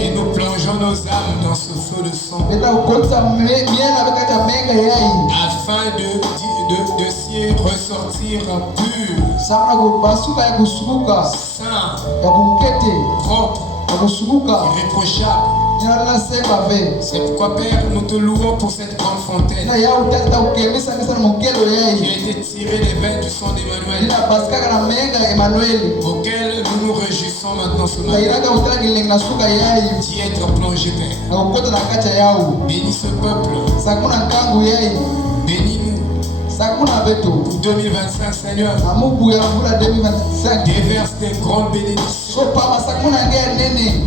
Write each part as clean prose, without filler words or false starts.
Et nous plongeons nos âmes dans ce flot de sang. Afin de s'y ressortir pur, saint, propre, irréprochable. C'est pourquoi, Père, nous te louons pour cette grande fontaine qui a été tirée des veines du sang d'Emmanuel, auquel nous nous réjouissons maintenant ce matin d'y être plongé, Père. Bénis ce peuple, bénis-nous pour 2025, Seigneur. Déverse des grandes bénédictions.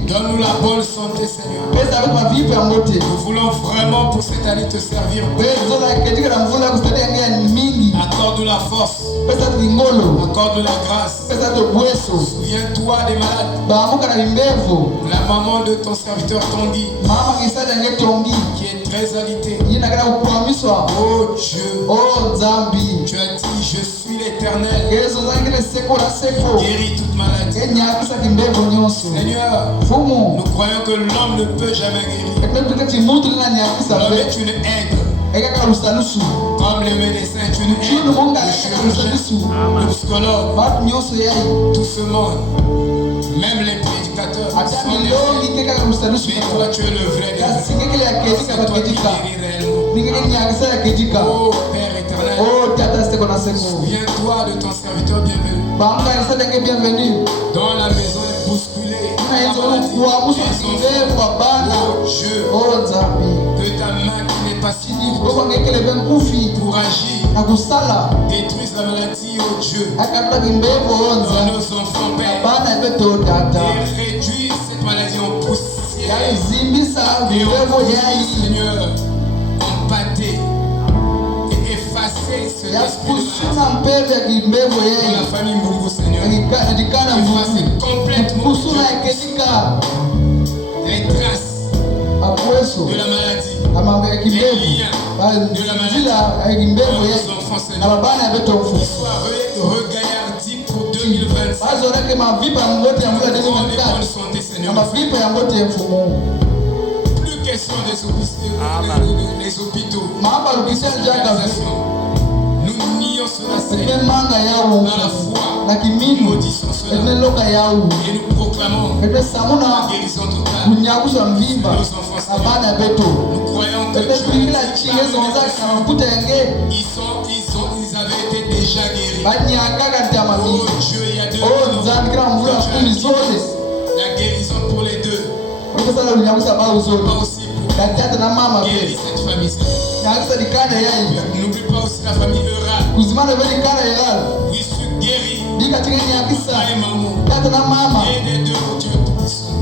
Donne-nous la bonne santé, Seigneur. Nous voulons vraiment pour cette année te servir. Accorde-nous la force. Accorde-nous la grâce. Souviens-toi des malades. La maman de ton serviteur Tanguy, qui est très alitée. Oh Dieu, tu as dit, je suis l'Éternel qui guérit toute maladie. Seigneur, nous croyons que l'homme ne peut jamais guérir. L'homme est une aide. Comme les médecins est une aide, le chirurgien, le psychologue, tout ce monde, même les prédicateurs sont des aides. Mais toi tu es le vrai Dieu. C'est toi qui guéris réellement. Oh Père éternel, souviens-toi de ton serviteur bienvenu. Dans la maison est bousculée. Oh Dieu, que ta main qui n'est pas si lourde pour agir détruise la maladie, oh Dieu, dans nos enfants, Père, et réduis cette maladie en poussière, et en Seigneur, en pâté, et effacer ce esprit de maladie dans la famille Mbungu, Seigneur. Effacer complètement les traces de la maladie, les liens de la maladie dans nos enfants, Seigneur. Qu'ils soient regaillardis pour 2025. Bonne santé, Seigneur. Plus question des hôpitaux. Nous nions cela, Seigneur. Dans la foi, nous maudissons cela. Et nous proclamons la guérison totale de nos enfants, Seigneur. Nous croyons que ils avaient été déjà guéris. Oh Dieu, il y a deux la guérison pour les deux. Pas aussi pour guérir cette famille, Seigneur. N'oublie pas aussi la famille Eural. Oui, je suis guéri. Papa et maman. Et des deux, oh Dieu Tout-Puissant.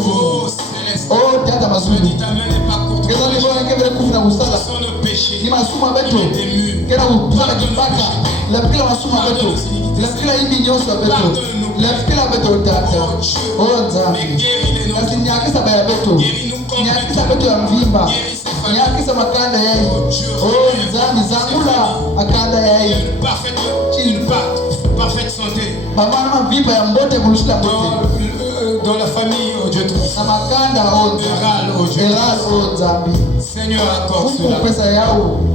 Oh Céleste. Je dis ta main n'est pas courte. Ce sont nos péchés. Il était mûr. Pardonne nos péchés. Pardonne-nous. Oh Dieu. Mais guéris les nôtres. Guéris-nous complètement. Guéris ces familles. Oh Dieu. Une parfaite santé. Dans la famille, oh Dieu Tout-Puissant. Oh Dieu. Seigneur, accorde cela.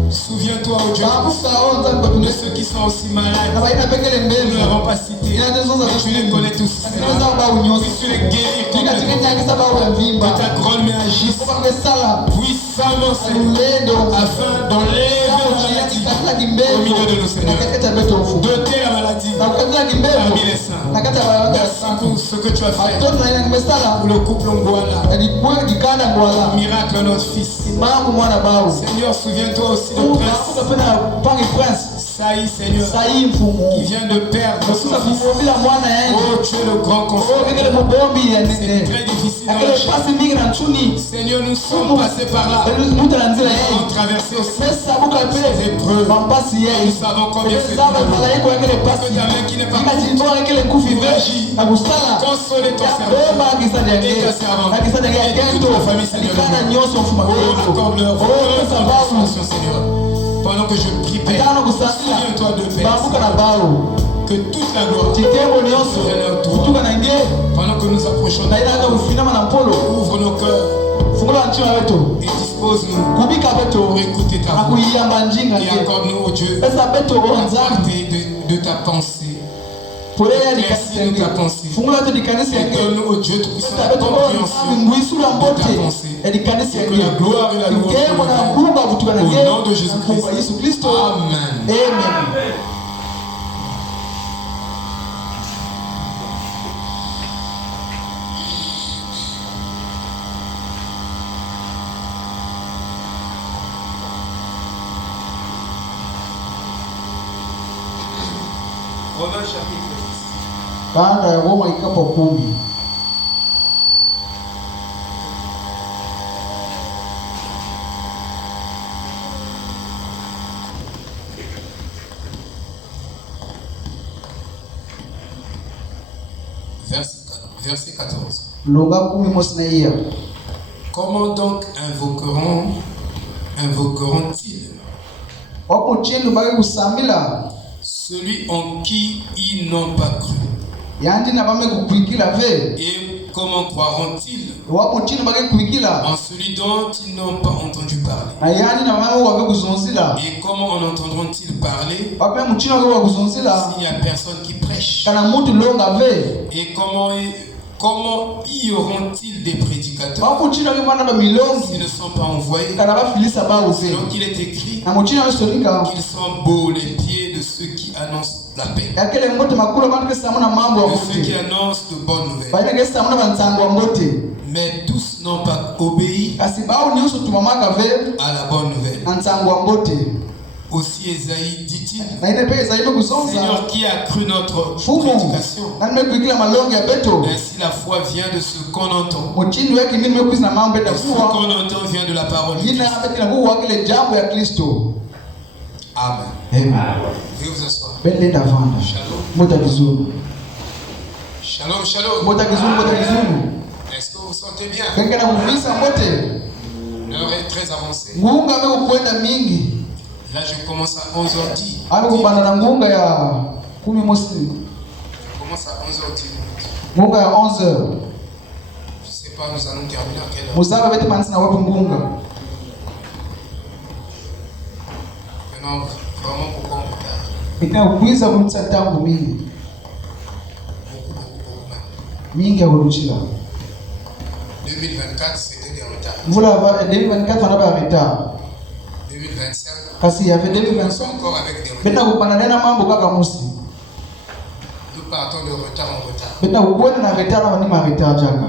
Souviens-toi, oh Dieu, de ceux qui sont aussi malades. Nous ne l'avons pas cité. Mais tu les connais tous. Tu les guéris complètement. Que ta grande main agisse puissamment, Seigneur, afin d'enlever la maladie au milieu de nos seigneurs. Doter la maladie parmi les saints. Merci pour ce que tu as fait pour le couple Ngwala. Miracle à notre fils. Seigneur, souviens-toi aussi de Prince Saï, Seigneur, qui vient de perdre son fils. Oh, tu es le grand consolant. C'est très difficile dans la chair. Seigneur, nous sommes passés par là. Nous avons traversé aussi ces épreuves. Nous savons combien c'est dur. Que ta main qui n'est pas courte pour agir, consoler ton serviteur et ta servante et toute la famille, Seigneur. Oh, accorde-leur Seigneur. Pendant que je prie, Père, souviens-toi de Père, que toute la gloire serait leur droit. prochain. Ouvre nos cœurs. Et dispose-nous pour écouter ta voix. Et accorde-nous, oh Dieu, la clarté de ta pensée. Éclaircis-nous ta pensée. Et donne-nous, oh Dieu tout-puissant, la compréhension de ta pensée. Et que la gloire et la louange au nom de Jésus-Christ. Amen. Romains chapitre 10. Baada ya Roma ikapo 10. Verset 14. Longa 10 mosnaia. Comment donc invoqueront-ils Wapo chindu bage kusamila celui en qui ils n'ont pas cru? Yandi na bame kukwikila ve. Et comment croiront-ils Wapo chindu bage kukwikila en celui dont ils n'ont pas entendu parler? Na yandi na bame wabe kuzonzila. Et comment en entendront-ils parler Wape mchina wabe kuzonzila s'il n'y a personne qui prêche? Kana mutu longa ve. Et comment y auront-ils des prédicateurs Wapo chindu wabe mwana ba milongi s'ils ne sont pas envoyés? Kana ba filisa ba uze. Donc il est écrit Na mchina westonika qu'ils sont beaux les pieds de ceux qui annoncent la paix, yakele ngote makulu bantu kesamuna mambo de ceux qui wakuti. annoncent de bonnes nouvelles. Baina kesamuna banzango ngote. Mais tous n'ont pas obéi Kasi bao ni usu tumamaka ve à la bonne nouvelle. anzango ngote. Aussi Esaïe dit-il, Na ine pe zaidi kuzonza. Seigneur, qui a cru notre Fumo. prédication? Na nimekuikila malongi ya beto. Ainsi la foi vient de ce qu'on entend. Mochini wake mimi nimekuisa mambo ya Et ce kuwa. qu'on entend vient de la parole de Jina Christ. hapa kinakuwa kile jambo ya Kristo. Amen. Amen. Veuillez vous asseoir. Bende ndavanda. Shalom. Mota kizulu. Shalom, shalom. Mota kizulu. Est-ce que vous vous sentez bien? Kenge na kuvisa mote. L'heure est très avancée. Ngunga ame kukwenda mingi. Là, je commence à 11h10. Ame kubana na ngunga ya 10 mosi. Je commence à 11h10. Ngunga ya 11h. Je ne sais pas, nous allons terminer à quelle heure. Muzaba beti manisi na wapi ngunga. Maintenant, vraiment beaucoup en retard. Ika kuiza kumtsa tangu mingi. Beaucoup même. Mingi ya kuruchila. 2024, c'était des retards. Mvula va 2024 wanaba retard. 2025, Kasi ya nous 2025 sommes encore avec des retards. beta kupana nena mambo kaka musi. Nous partons de retard en retard. Beta kukwenda na retard na wanima retard jaka.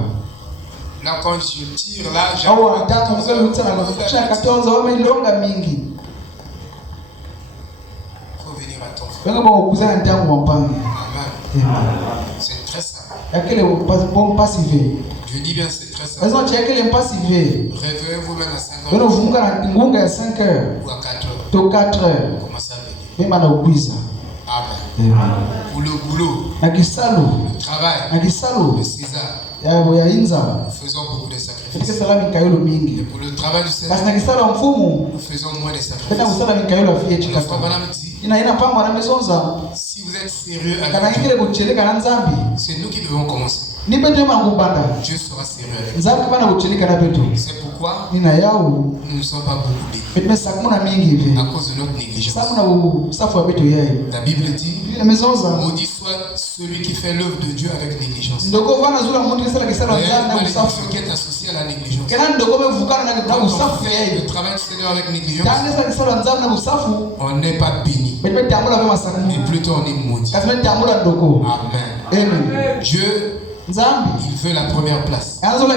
Là, quand je tire, là, j'ai Au watatu mzee mtsa na kufikisha 14 wame longa mingi. Il faut venir à ton frère. Wenga ba kuzana ntangu wampangi. Amen. C'est très simple. Yakele bon passive. Je dis bien, c'est très simple. Raison yakele passive. Réveillez-vous même à 5 Beno heures vunga na ngunga ya 5 heures ou à 4 heures. to 4 heures. Commencez à venir. Mema na ukwiza. Amen. Pour le boulot, Na kisalu, le travail, na kisalu le César, ya inza. nous faisons beaucoup de Katika sacrifices. sala mikayolo Et mingi. pour le travail du Kasi Seigneur, na kisala mfumu nous faisons moins de bena sacrifices. kusala mikayolo afie Le chikata. frère Branham dit, Ina pamba na mezonza. si vous êtes sérieux Kana avec Dieu, ingile kucheleka na nzambi. c'est nous qui devons commencer. Ni beto makubanda. Dieu sera sérieux avec nous. Nzambi bana kucheleka na beto. C'est pourquoi Nina yao nous ne sommes pas beaucoup bénis betme sakuna mingi hivi. à cause de notre négligence. Sakuna usafu wa beto yeye. La Bible dit, Ile mezonza. maudit soit celui qui fait l'œuvre de Dieu avec négligence. Ndoko vana zula mundu kisala kisala nzambi na Malédiction usafu. qui est associée à la négligence. Kana ndoko mevukana na Quand on usafu fait yeye. le travail du Seigneur avec négligence, Kana kisala kisala nzambi na usafu. on n'est pas béni, Betme tambula vema sakuna. mais plutôt on est maudit. Kasi betme tambula ndoko. Amen. Amen. Dieu, Nzambi. il veut la première place. Anzola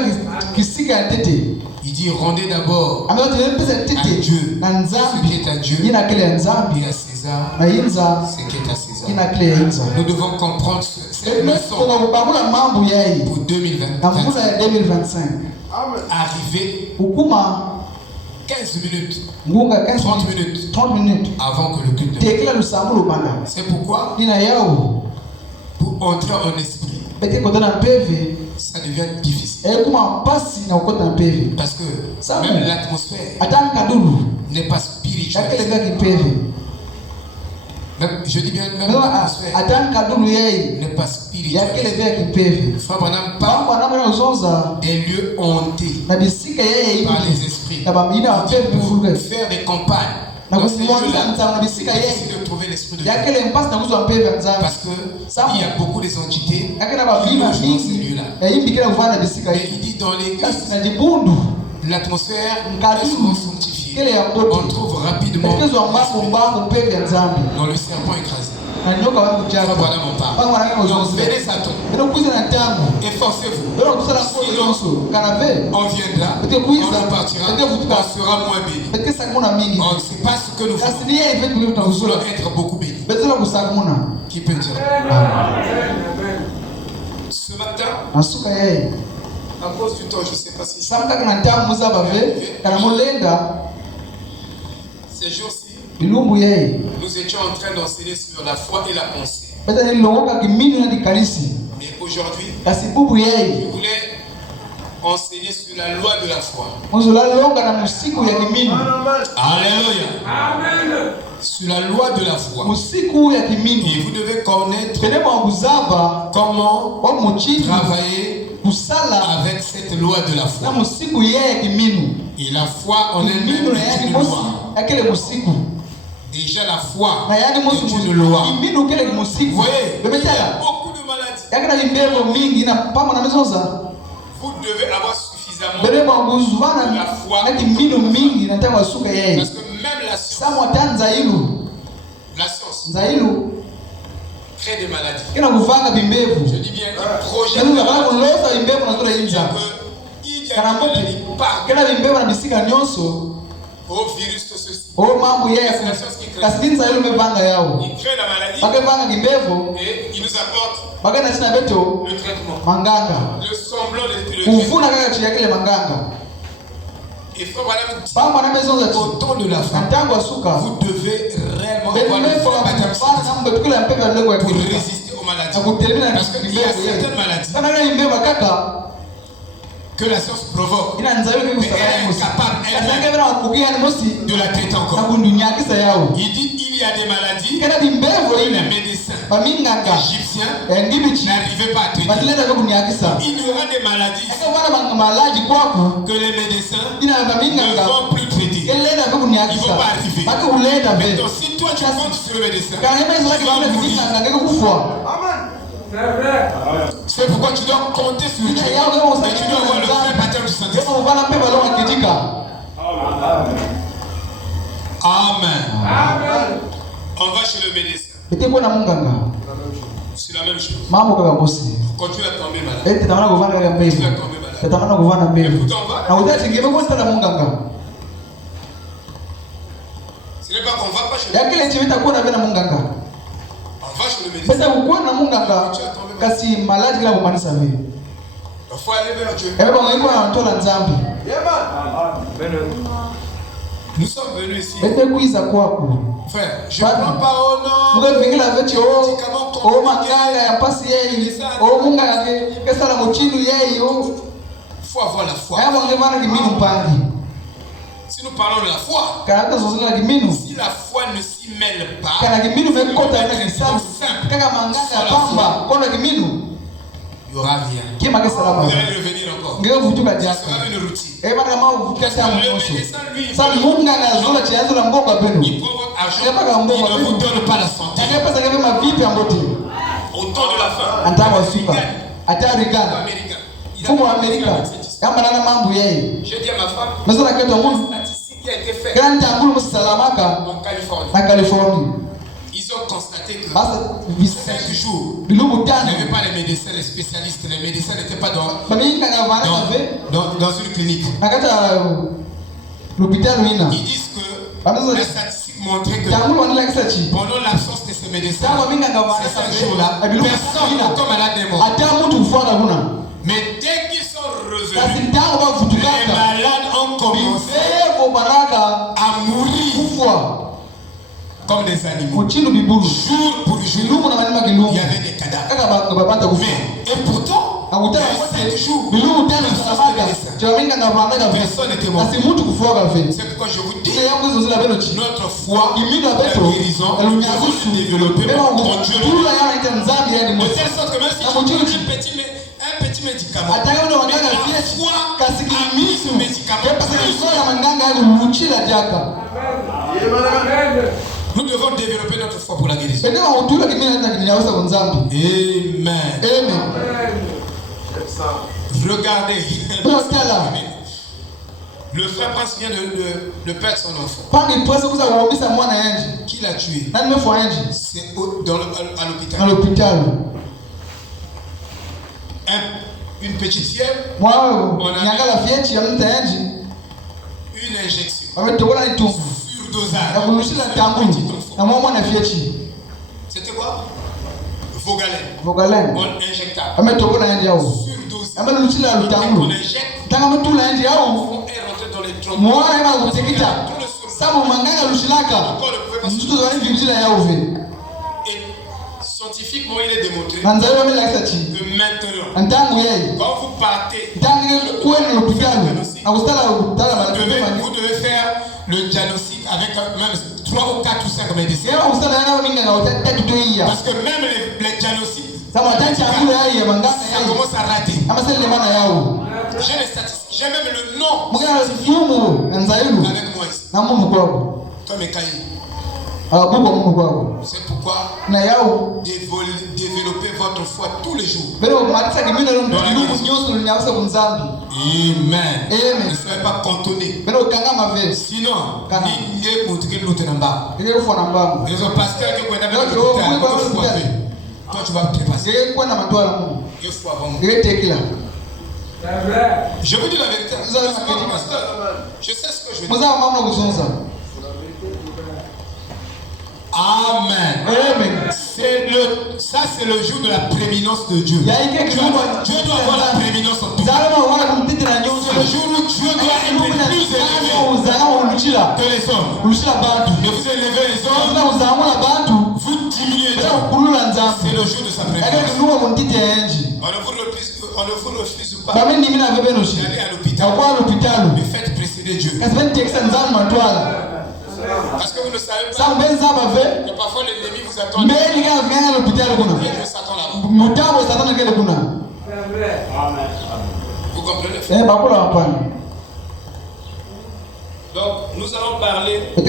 kisika ya tete. Il dit rendez d'abord Ambayo tunapesa à tete Dieu na ce nzambi. qui est à Dieu Ina kile ya nzambi et à César na inza ce qui est à César. ina kile ya inza. Nous devons comprendre cette leçon Kuna kubagula mambo yai pour na 2020. mvula ya 2025. Arriver Hukuma 15 minutes, ngunga 30 minutes 30 minutes. avant que le culte ne Tekela lusambu lubanda. C'est pourquoi, Nina yao pour entrer en esprit, bete kotana peve. ça devient difficile. Kuma pasi na ukota na peve. Parce que Ça, même oui. l'atmosphère Atani kadulu. n'est pas Yakele spirituelle. vya kipeve. Je dis bien, même Ndio l'atmosphère atani kadulu yai. n'est pas Yakele spirituelle. vya kipeve. Frère Branham Bamba parle na des lieux hantés par les esprits. Faire des campagnes. Dans ces lieux-là, c'est difficile de trouver l'esprit de Dieu. Parce qu'il y a beaucoup des entités qui logent dans ces lieux-là. Et il dit dans l'église, l'atmosphère est souvent sanctifiée. On trouve rapidement dans le serpent écrasé. Voilà mon part. Donc venez Satan, efforcez-vous. Sinon, on viendra, on repartira, on sera moins béni. On ne sait pas ce que nous voulons. Nous voulons être beaucoup bénis. Qui peut dire? Ce matin, à cause du temps, je ne sais pas si ces jours-ci, nous étions en train d'enseigner sur la foi et la pensée. Mais aujourd'hui, je voulais enseigner sur la loi de la foi. Alléluia. Amen. Sur la loi de la foi. Et vous devez connaître comment travailler avec cette loi de la foi. Et la foi en elle-même est une loi. Déjà la foi est une loi. Vous voyez, il y a beaucoup de maladies. Vous devez avoir suffisamment de la foi. Parce que même la science crée des maladies. Je dis bien qu'il projette des maladies. Il y a des maladies partout. Oh, virus de ceci. Oh, mambo C'est la science qui crée. Kasini sa yule mebanga yao. Il crée la maladie. Bakebanga kimbevo. Et il nous apporte Bagana china beto le traitement. manganga. Le semblant de le traitement. Ufuna kaka chia kile manganga. Et frère, madame, Pamba na maison za au temps de la fin, Ntango asuka. vous devez réellement avoir le Befo fort baptême na mbekula mpeka lego ya pour kutika. résister aux maladies. Akutelina Parce qu'il y a certaines maladies Kana na imbeba kaka. que la science provoque. Ina nzayo Mais elle est capable elle-même de la traiter encore. Il dit il y a des maladies que les médecins égyptiens n'arrivaient pas à traiter. Il y aura des maladies que les médecins ne vont plus traiter. Ils ne vont pas arriver. Maintenant, si toi tu comptes sur le médecin, tu vas mourir. C'est pourquoi tu dois compter sur Dieu. Et tu dois avoir le vrai baptême du Saint-Esprit. Amen. On va chez le médecin. C'est la même chose. Quand tu vas tomber malade. Tu vas tomber malade. Et pourtant on va. Ce n'est pas qu'on va pas chez le médecin. On va chez le médecin. Il faut aller vers Dieu. Nous sommes venus ici. Frère, je ne prends pas au nom. Il faut avoir la foi. Si nous parlons de la foi, si la foi ne s'y mêle pas, il n'y aura rien. Vous allez revenir encore. Ce sera une routine. Le médecin, lui, il provoque argent, il ne vous donne pas la santé. Au temps de la fin, j'ai dit à ma femme, la statistique qui a été faite en Californie. Ils ont constaté que 5 jours, il n'y avait pas les médecins, les spécialistes. Les médecins n'étaient pas dans une clinique. Ils disent que les statistiques montraient que pendant l'absence de ces médecins, ces 5 jours-là, personne n'a comme malade est mort. Mais dès qu'ils sont revenus, les malades ont commencé à mourir comme des animaux. Jour pour jour, il y avait des cadavres. Mais, et pourtant, il y a 7 jours, personne n'était mort. C'est pourquoi je vous dis, notre foi, la guérison, nous devons développer en Dieu. De telle sorte que même si tu prends un petit médicament, mais foi a mis ce médicament. Nous devons développer notre foi pour la guérison. Amen. Regardez. Le frère prince vient de perdre son enfant. Qui l'a tué? C'est à l'hôpital. Une petite fièvre. On a une injection. Surdosage. C'était quoi? Vogalène. On injecta. Surdosage. On injecte. On est rentré dans les trompes. Et scientifiquement, il est démontré que maintenant, quand vous partez, vous devez faire le diagnostic avec même 3 ou 4 ou 5 médecins. Parce que même les diagnostics, ça commence à rater. J'ai les statistiques, j'ai même le nom avec moi ici. Toi, mes cahiers. C'est pourquoi développer votre foi tous les jours. Amen. Ne soyez pas cantonné. Sinon, toi tu vas te passer. Je vous dis la vérité. Je sais ce que je veux dire. Amen. Ça c'est le jour de la prééminence de Dieu. Dieu doit avoir la prééminence en tout. C'est le jour où Dieu doit être plus élevé que les hommes. Mais vous élevez les hommes, vous diminuez Dieu. C'est le jour de sa prééminence. On ne vous refuse pas d'aller à l'hôpital. Mais faites précéder Dieu. Parce que vous ne savez pas que parfois l'ennemi vous attend. Il s'attend là-bas. Vous comprenez? Donc nous allons parler de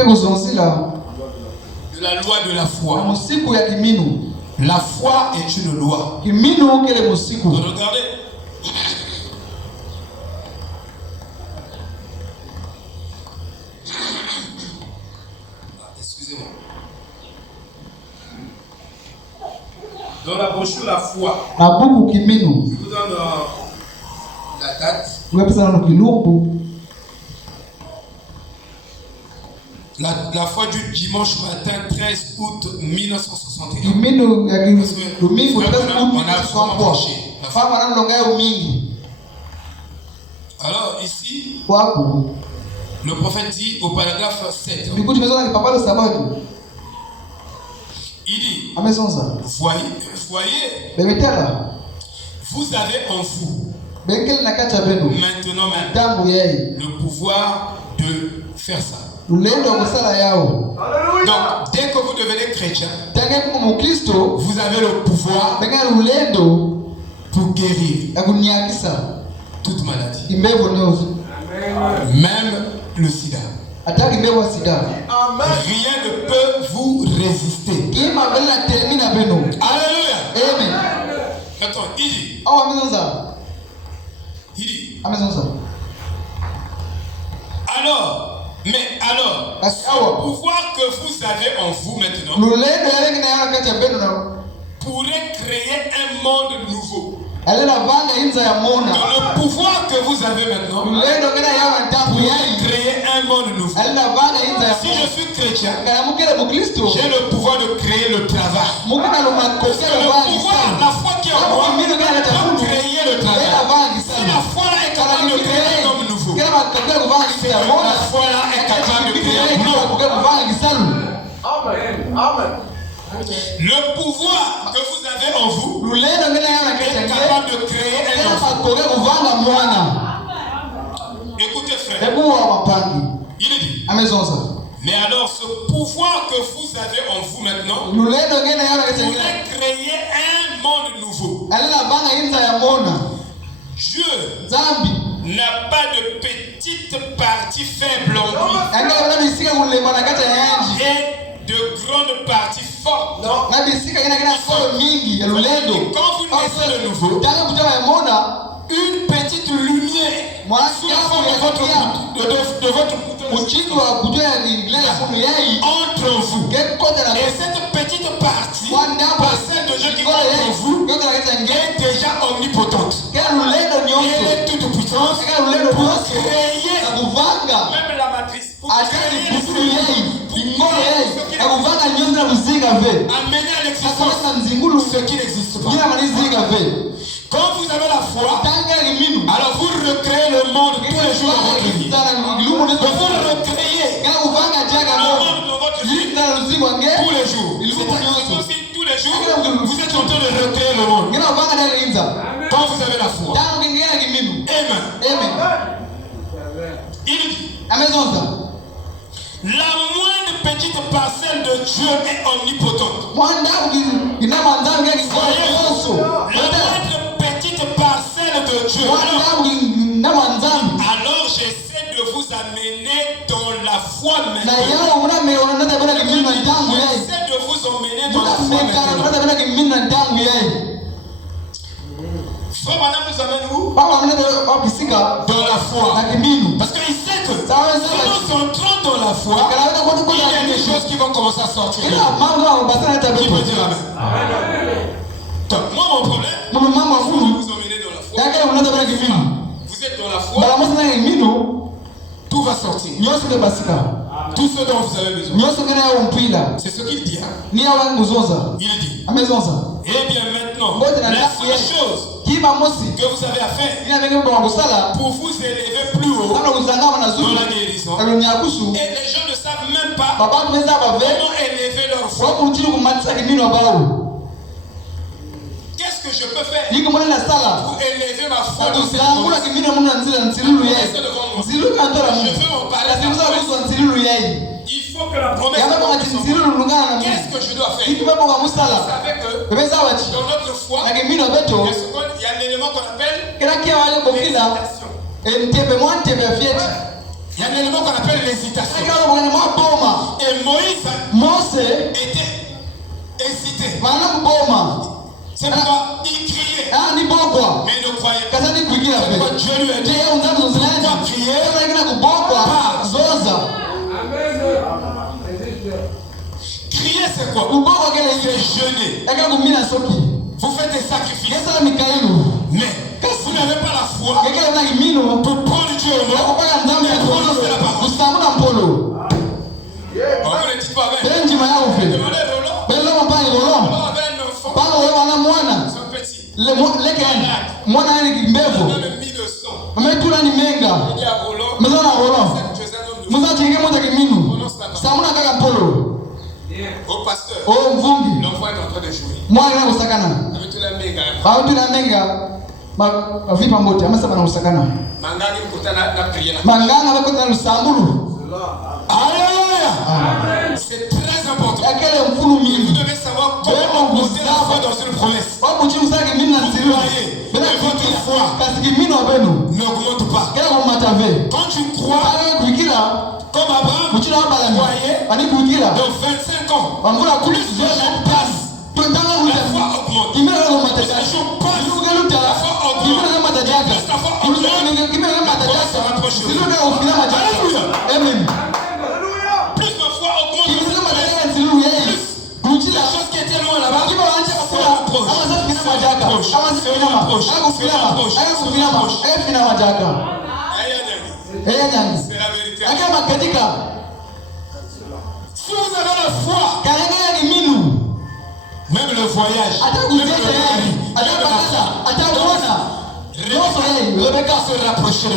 la loi de la foi. La foi est une loi. Donc regardez. Dans la brochure La foi, je vous donne la date. La foi du dimanche matin 13 août 1961. Alors ici, le prophète dit au paragraphe 7. Il dit, voyez, vous avez en vous maintenant même le pouvoir de faire ça. Donc, dès que vous devenez chrétien, vous avez le pouvoir pour guérir toute maladie, même le sida. Rien ne peut vous résister. Alléluia. Amen. Attends, il dit. Alors, ce pouvoir que vous avez en vous maintenant pourrait créer un monde nouveau. Le pouvoir que vous avez maintenant pourrait créer un monde nouveau. Si je suis chrétien, j'ai le pouvoir de créer le travail. Parce que le pouvoir, la foi qui est en moi, peut créer le travail. Si la foi là est capable de créer un homme nouveau, la foi là est capable de créer un homme. Amen. Le pouvoir que vous avez en vous est capable de créer un enfant. Écoutez frère, il dit, mais alors ce pouvoir que vous avez en vous maintenant pourrait créer un monde nouveau. Dieu n'a pas de petite partie faible en lui. Et de grandes parties fortes. Quand vous naissez de nouveau, une petite lumière de votre entre vous. Et cette petite partie, celle de Dieu qui est entre vous, est déjà omnipotente. Elle est toute puissante pour créer même la matrice. Amener à l'existence ce qui n'existe pas. Quand vous avez la foi, alors vous recréez le monde tous les jours dans votre vie. Vous recréez le monde dans votre vie tous les jours. C'est aussi tous les jours, vous êtes en train de recréer le monde. Quand vous avez la foi. Amen. Il dit, la moindre petite parcelle de Dieu est omnipotente. La moindre petite parcelle de Dieu. Alors j'essaie de vous amener dans la foi maintenant. J'essaie de vous emmener dans la foi maintenant. Frère Madame nous amène où? Dans la foi. Parce qu'il sait que si nous entrons dans la foi, il y a des choses qui vont commencer à sortir. Qui peut dire Amen? Donc, moi, mon problème, c'est de vous emmener dans la foi. Vous êtes dans la foi, tout va sortir. Tout ce dont vous avez besoin. C'est ce qu'il dit. Il dit. Eh bien maintenant, la seule chose que vous avez à faire pour vous élever plus haut dans la guérison, et les gens ne savent même pas comment élever leur foi. Qu'est-ce que je peux faire pour élever ma foi dans cette promesse? Je veux en parler. Il faut que la promesse soit. Qu'est-ce que je dois faire? Vous savez que dans notre foi, il y a un élément qu'on appelle l'hésitation. Il y a un élément qu'on appelle l'hésitation. Et Moïse était hésité. C'est pourquoi il criait. Mais il ne croyait pas. C'est pourquoi Dieu lui a dit, pourquoi crier? Crier c'est quoi? C'est jeûner. Vous faites des sacrifices. Mais vous n'avez pas la foi pour prendre Dieu au mot et prononcer la parole. Vous ne dites pas avec. Demandez Roland. Son petit. Même mis le sang. Il dit à Roland. Au pasteur. L'enfant est en train de jouer. Avec tout la menga. C'est très important. Vous devez savoir comment poser la foi dans une promesse. Vous croyez, mais votre foi n'augmente pas. Quand tu crois, comme Abraham croyait, dans 25 ans, plus de gens passent, la foi augmente. Plus de gens passent, la foi augmente. Plus la foi augmente, la promesse se rapproche. Alléluia. Amen. Plus ma foi augmente, plus la chose qui était loin là-bas se rapproche. C'est la vérité. Si vous avez la foi, même le voyage, Rebecca se rapproche de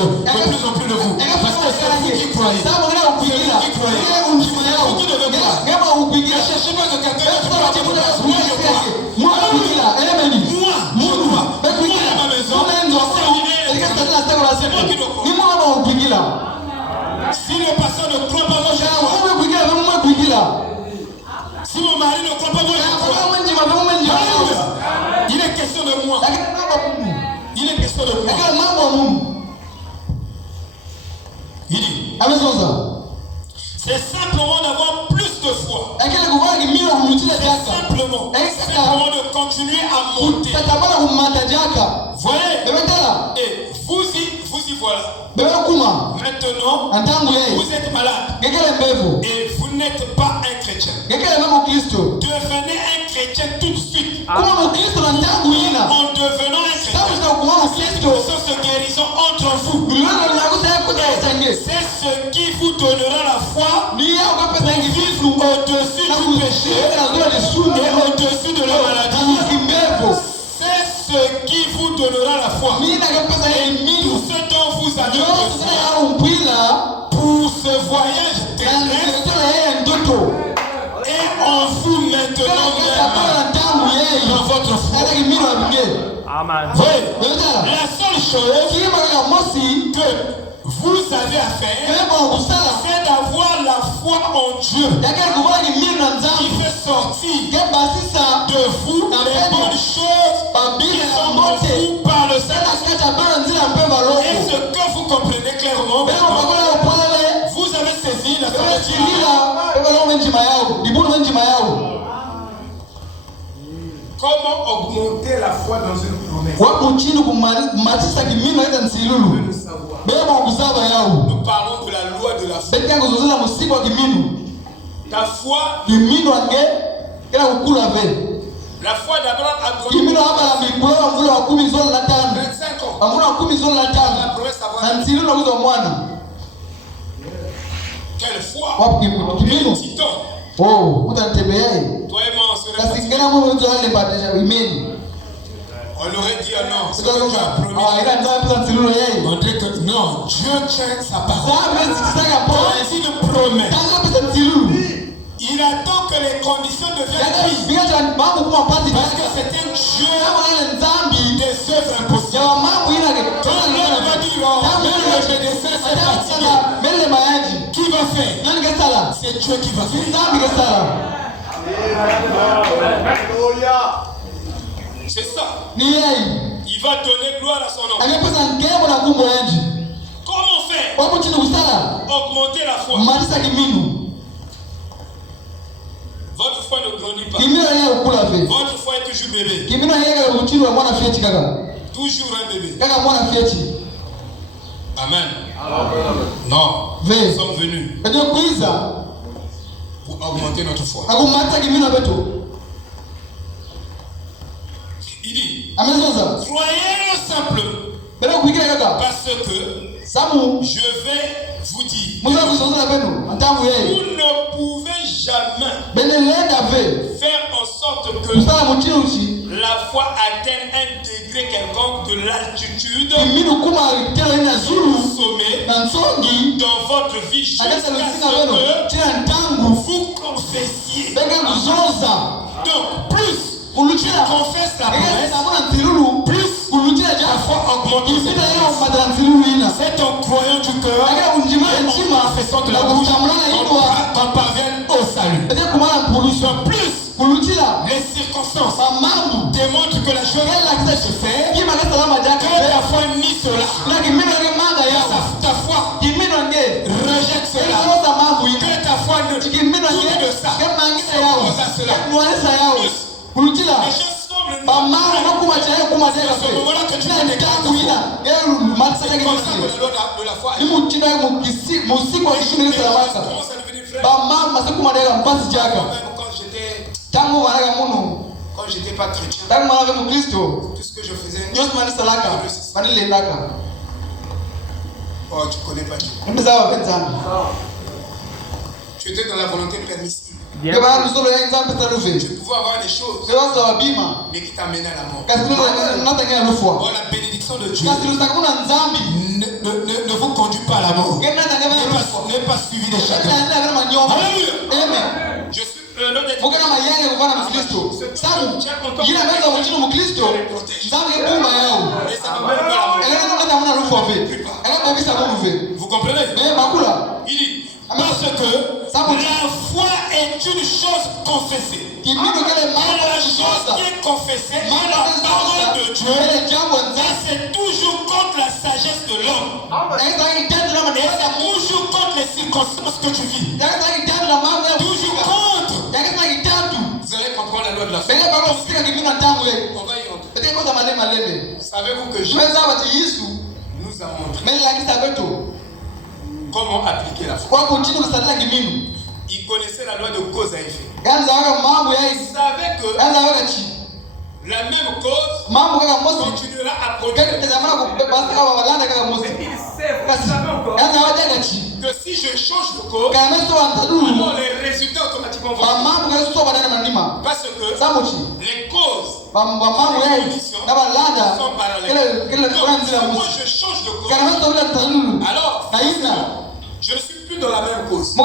plus en plus de vous. Parce que c'est vous qui croyez. C'est vous qui croyez. C'est vous qui devez croire. Ne cherchez pas que quelqu'un va dire moi je crois. Moi je crois. Moi à ma maison, c'est moi qui dois croire. Si le pasteur ne croit pas, moi je crois. Si mon mari ne croit pas, moi je crois. Il est question de moi. Il est question de moi. C'est simplement d'avoir plus de foi. C'est simplement de continuer à monter. Voyez? Et vous y voilà. Maintenant, vous êtes malade. Et vous n'êtes pas un chrétien. Devenez un chrétien tout de suite. En devenant un chrétien, cette puissance de guérison entre vous. C'est ce qui vous donnera la foi pour vivre au-dessus du péché et au-dessus de la maladie. C'est ce qui vous donnera la foi. Et tout ce dont vous avez besoin pour ce voyage terrestre est en vous maintenant même dans votre foi. Amen. Oui. La seule chose que vous avez à faire, c'est d'avoir la foi en Dieu qui fait sortir de vous les bonnes choses qui sont en vous par le Saint-Esprit. Et ce que vous comprenez clairement, vous avez saisi la comment augmenter la foi dans une promesse? Nous parlons de la loi de la foi. Ta foi, la foi d'Abraham a donné 25 ans. La promesse d'Abraham. Quelle foi? Petit temps. Oh, toi et moi, on serait on aurait dit non, c'est Dieu a promis. On dirait que non, Dieu tient sa parole. Quand il promet, il attend que les conditions deviennent vives. Parce que c'est un Dieu des œuvres impossibles. Quand l'homme va dire, même le médecin s'est fatigué, qui va faire? C'est Dieu qui va faire. C'est ça. Il va donner gloire à son nom. Comment faire? Augmenter la foi. Votre foi ne grandit pas. Votre foi est toujours bébé. Toujours un bébé. Amen. Non. Nous sommes venus pour augmenter notre foi. Il dit, croyez-le simplement. Parce que je vais vous dire, vous ne pouvez jamais faire en sorte que la foi atteigne un degré quelconque de l'altitude au sommet dans votre vie jusqu'à ce que vous confessiez. Donc plus tu confesses la promesse, plus la foi augmente. C'est en croyant du cœur et en confessant de la bouche qu'on parvient au salut. Plus les circonstances démontrent que la chose se fait, que ta foi nie cela. Ta foi rejette cela. Que ta foi ne doute de ça. S'oppose à cela. Les choses semblent c'est ce moment-là que tu vas déclarer ta foi. C'est comme ça que la loi de la foi est. Les choses commencent à devenir vraies. Quand j'étais pas chrétien, tout ce que je faisais, oh, tu connais pas Dieu. Tu étais dans la volonté permissive. Tu pouvais avoir des choses, mais qui t'amenaient à la mort. Oh, la bénédiction de Dieu ne vous conduit pas à la mort. N'est pas suivi de chacun. Alléluia. Je suis l'autre est vous comprenez? Il dit parce que la foi est une chose confessée. Et la chose qui est confessée est la parole de Dieu. Et c'est toujours contre la sagesse de l'homme. Et c'est toujours contre les circonstances que tu vis. Toujours contre. Vous allez comprendre la loi de la foi. On va y entrer. Savez-vous que Jésus nous a montré comment appliquer la foi? Il connaissait la loi de cause à effet. Il savait que la même cause continuera à produire. Mais il savait encore que si je change de cause, alors les résultats automatiquement vont. Parce que les causes et les conditions sont parallèles. Donc si moi je change de cause, alors je ne suis plus dans la même cause.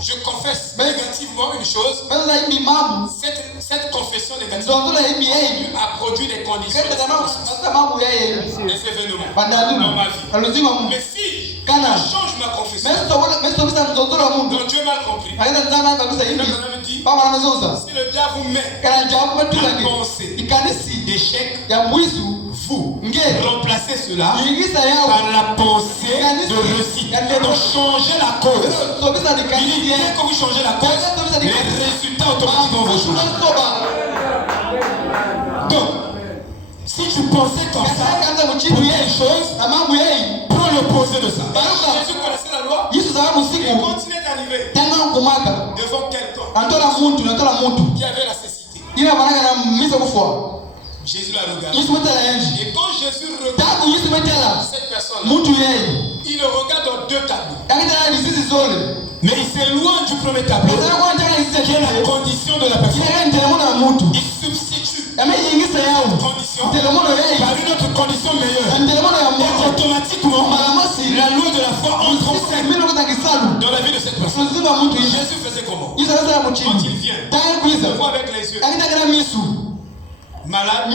Si je confesse négativement une chose, cette confession négative a produit des conditions des événements dans ma vie. Mais si je change ma confession, donc Dieu m'a compris. Il me dit, si le diable vous met la pensée d'échec, vous remplacez cela par la pensée de réussite. Donc changez la cause. Il dit dès que vous changez la cause, les résultats automatiquement vont changer. Donc, si tu pensais comme ça pour quelque chose, prends l'opposé de ça. Jésus connaissait la loi. Il continuait d'arriver devant quelqu'un qui avait la cécité. Jésus l'a regardé. Et quand Jésus regarde cette personne, il le regarde dans deux tableaux. Mais il s'éloigne du premier tableau, qui est la condition de la personne. Il substitue cette condition par une autre condition meilleure. Et automatiquement, la loi de la foi entre en scène dans la vie de cette personne. Jésus faisait comment? Quand il vient, il se voit avec les yeux. Malade,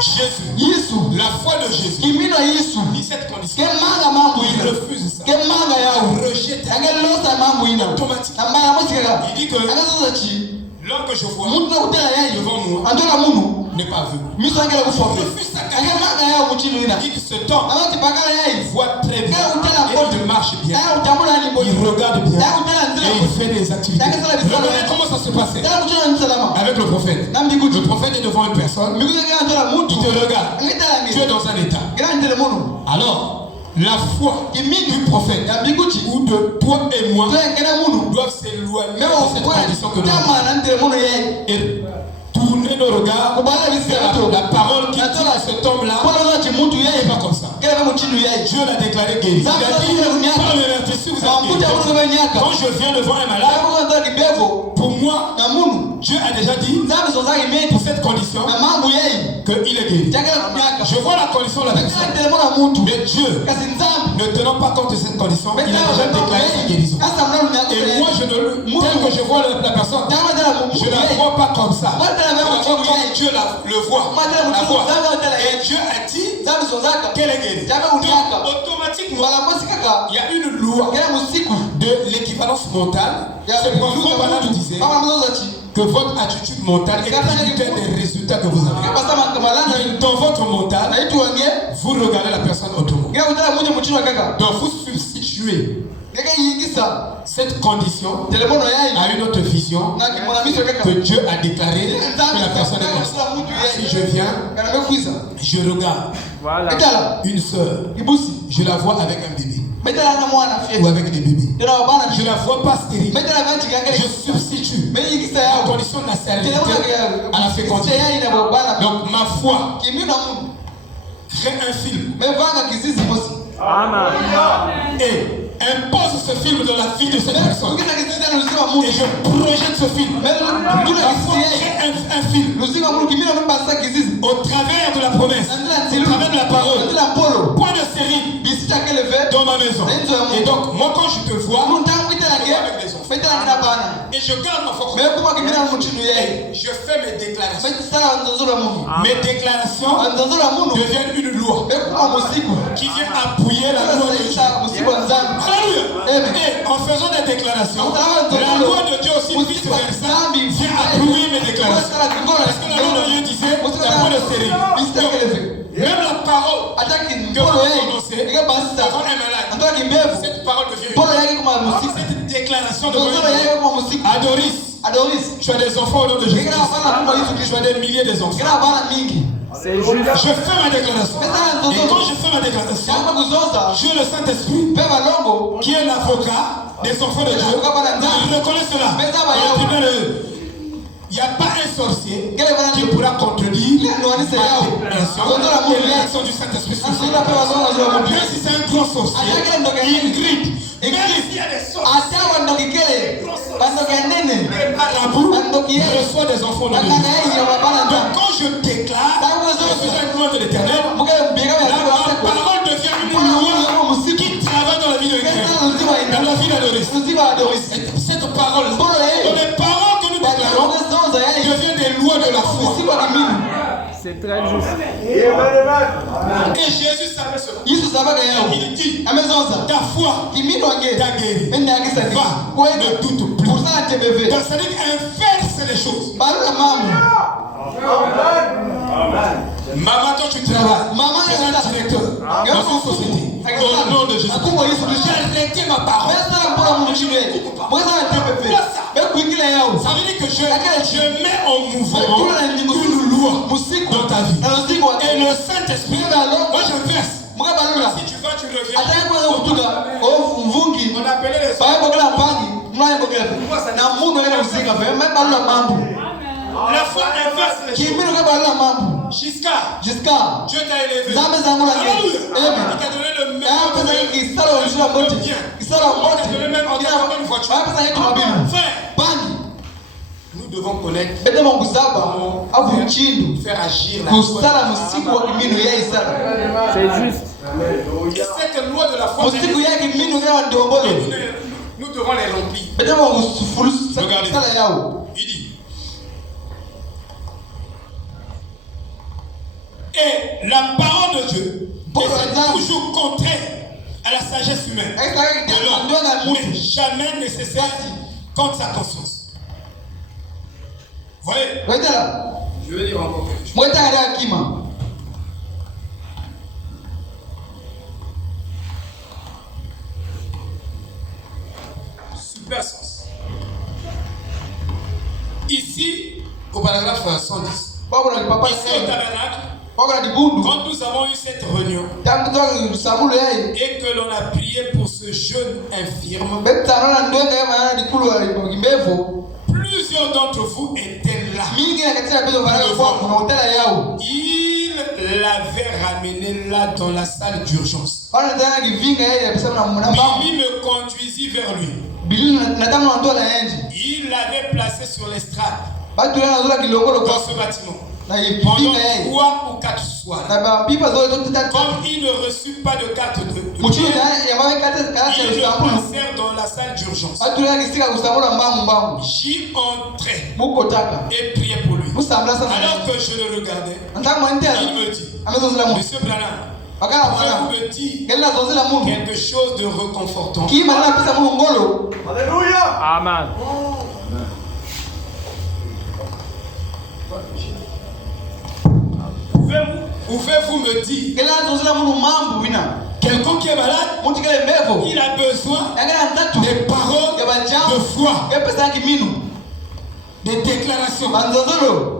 Jésus, la foi de Jésus, dit cette condition, il refuse ça, il rejette automatiquement. Il dit que l'homme que je vois devant moi n'est pas vu. Il refuse sa carrière. Il dit que ce temps voit très bien et il marche bien, il regarde bien et il fait des activités. Regardez comment ça se passait avec le prophète. Le prophète est devant une personne, il te regarde, tu es dans un état. Alors la foi du prophète ou de toi et moi doivent s'éloigner de cette condition que nous avons. Et tourner nos regards vers la parole qui dit à cet homme-là n'est pas comme ça. Dieu l'a déclaré guéri. Il a dit par le verset, vous êtes guéri. Quand je viens devant un malade, pour moi, Dieu a déjà dit pour cette condition qu'il est guéri. Je vois la condition de la personne. Mais Dieu, ne tenant pas compte de cette condition, il a déjà déclaré sa guérison. Et moi, tel que je vois la personne, je ne la vois pas comme ça. Comme Dieu le voit. Et Dieu a dit qu'elle est guérie. Donc, automatiquement, il y a une loi de l'équivalence mentale. C'est pourquoi Bala nous disait que votre attitude mentale est tributaire des résultats que vous avez. Dans votre mental, vous regardez la personne autrement. Donc vous substituez cette condition à une autre vision que Dieu a déclaré que la personne est comme ça. Si je viens, je regarde une soeur, je la vois avec un bébé ou avec des bébés. Je ne la vois pas stérile. Je substitue la condition de la stérilité à la fécondité. Donc ma foi crée un film et impose ce film dans la vie de cette personne. Et je projette ce film. La foi crée un film au travers de la promesse, au travers de la parole. Point de série dans ma maison. Et donc, moi, quand je te vois, je vois avec les enfants. Et je garde ma foi. Et je fais mes déclarations. Mes déclarations deviennent une loi qui vient appuyer la loi de Dieu. Alléluia. Et en faisant des déclarations, la loi de Dieu aussi vice versa vient appuyer mes déclarations. Parce que la loi de Dieu disait, la loi de terrible. Même la parole que vous prononcez, quand un malade, cette parole devient cette déclaration de Adoris, tu as des enfants au nom de Jésus. Tu as des milliers des enfants. C'est juste. Je fais ma déclaration. Et quand je fais ma déclaration, Dieu le Saint-Esprit, qui est l'avocat des enfants de Dieu, je reconnais cela. Il n'y a pas un sorcier qui pourra contredire l'action du Saint-Esprit. Même si c'est un grand sorcier, il grite. Même s'il y a des sorciers, il reçoit des enfants de Dieu. Donc quand je déclare que je suis un loi de l'Éternel, la parole devient une loi qui travaille dans la vie de quelqu'un, dans la vie d'Adoris. Cette parole, dans les paroles que nous déclarons, deviennent des lois de la foi. C'est très juste. Et Jésus savait cela. Il dit, ta foi t'a guéri. Va, ne doute plus. Donc ça veut dire qu'inverse les choses. Maman, toi tu travailles. Maman est un directeur dans une société. Au nom de Jésus. J'ai arrêté ma parole. Ça veut dire que je mets en mouvement une loi dans ta vie. Et le Saint-Esprit, moi je verse. Si tu vas, tu reviens. On appelait les la foi inverse les choses. Giscard, Dieu t'a élevé. Alléluia. Il t'a donné le même nous devons connaître comment faire agir la foi. C'est juste. Et cette loi de la foi, nous devons les remplir. Regardez. Il dit. Et la parole de Dieu est toujours contraire à la sagesse humaine. De n'est jamais nécessaire contre sa conscience. Vous voyez? Je vais dire encore quelque chose. Super sens. Ici, au paragraphe 110. Ici au tabernacle, quand nous avons eu cette réunion et que l'on a prié pour ce jeune infirme, plusieurs d'entre vous étaient là. Il l'avait ramené là dans la salle d'urgence. Billy me conduisit vers lui. Il l'avait placé sur l'estrade dans ce bâtiment. Pendant 3 ou 4 soirs. Comme il ne reçut pas de carte de ils le placèrent dans la salle d'urgence. J'y entrais et priais pour lui. Alors que je le regardais, il me dit, Monsieur Branham, pouvez-vous me dire quelque chose de réconfortant? Alléluia. Amen. Pouvez-vous me dire quelqu'un qui est malade, il a besoin des paroles de foi, des déclarations.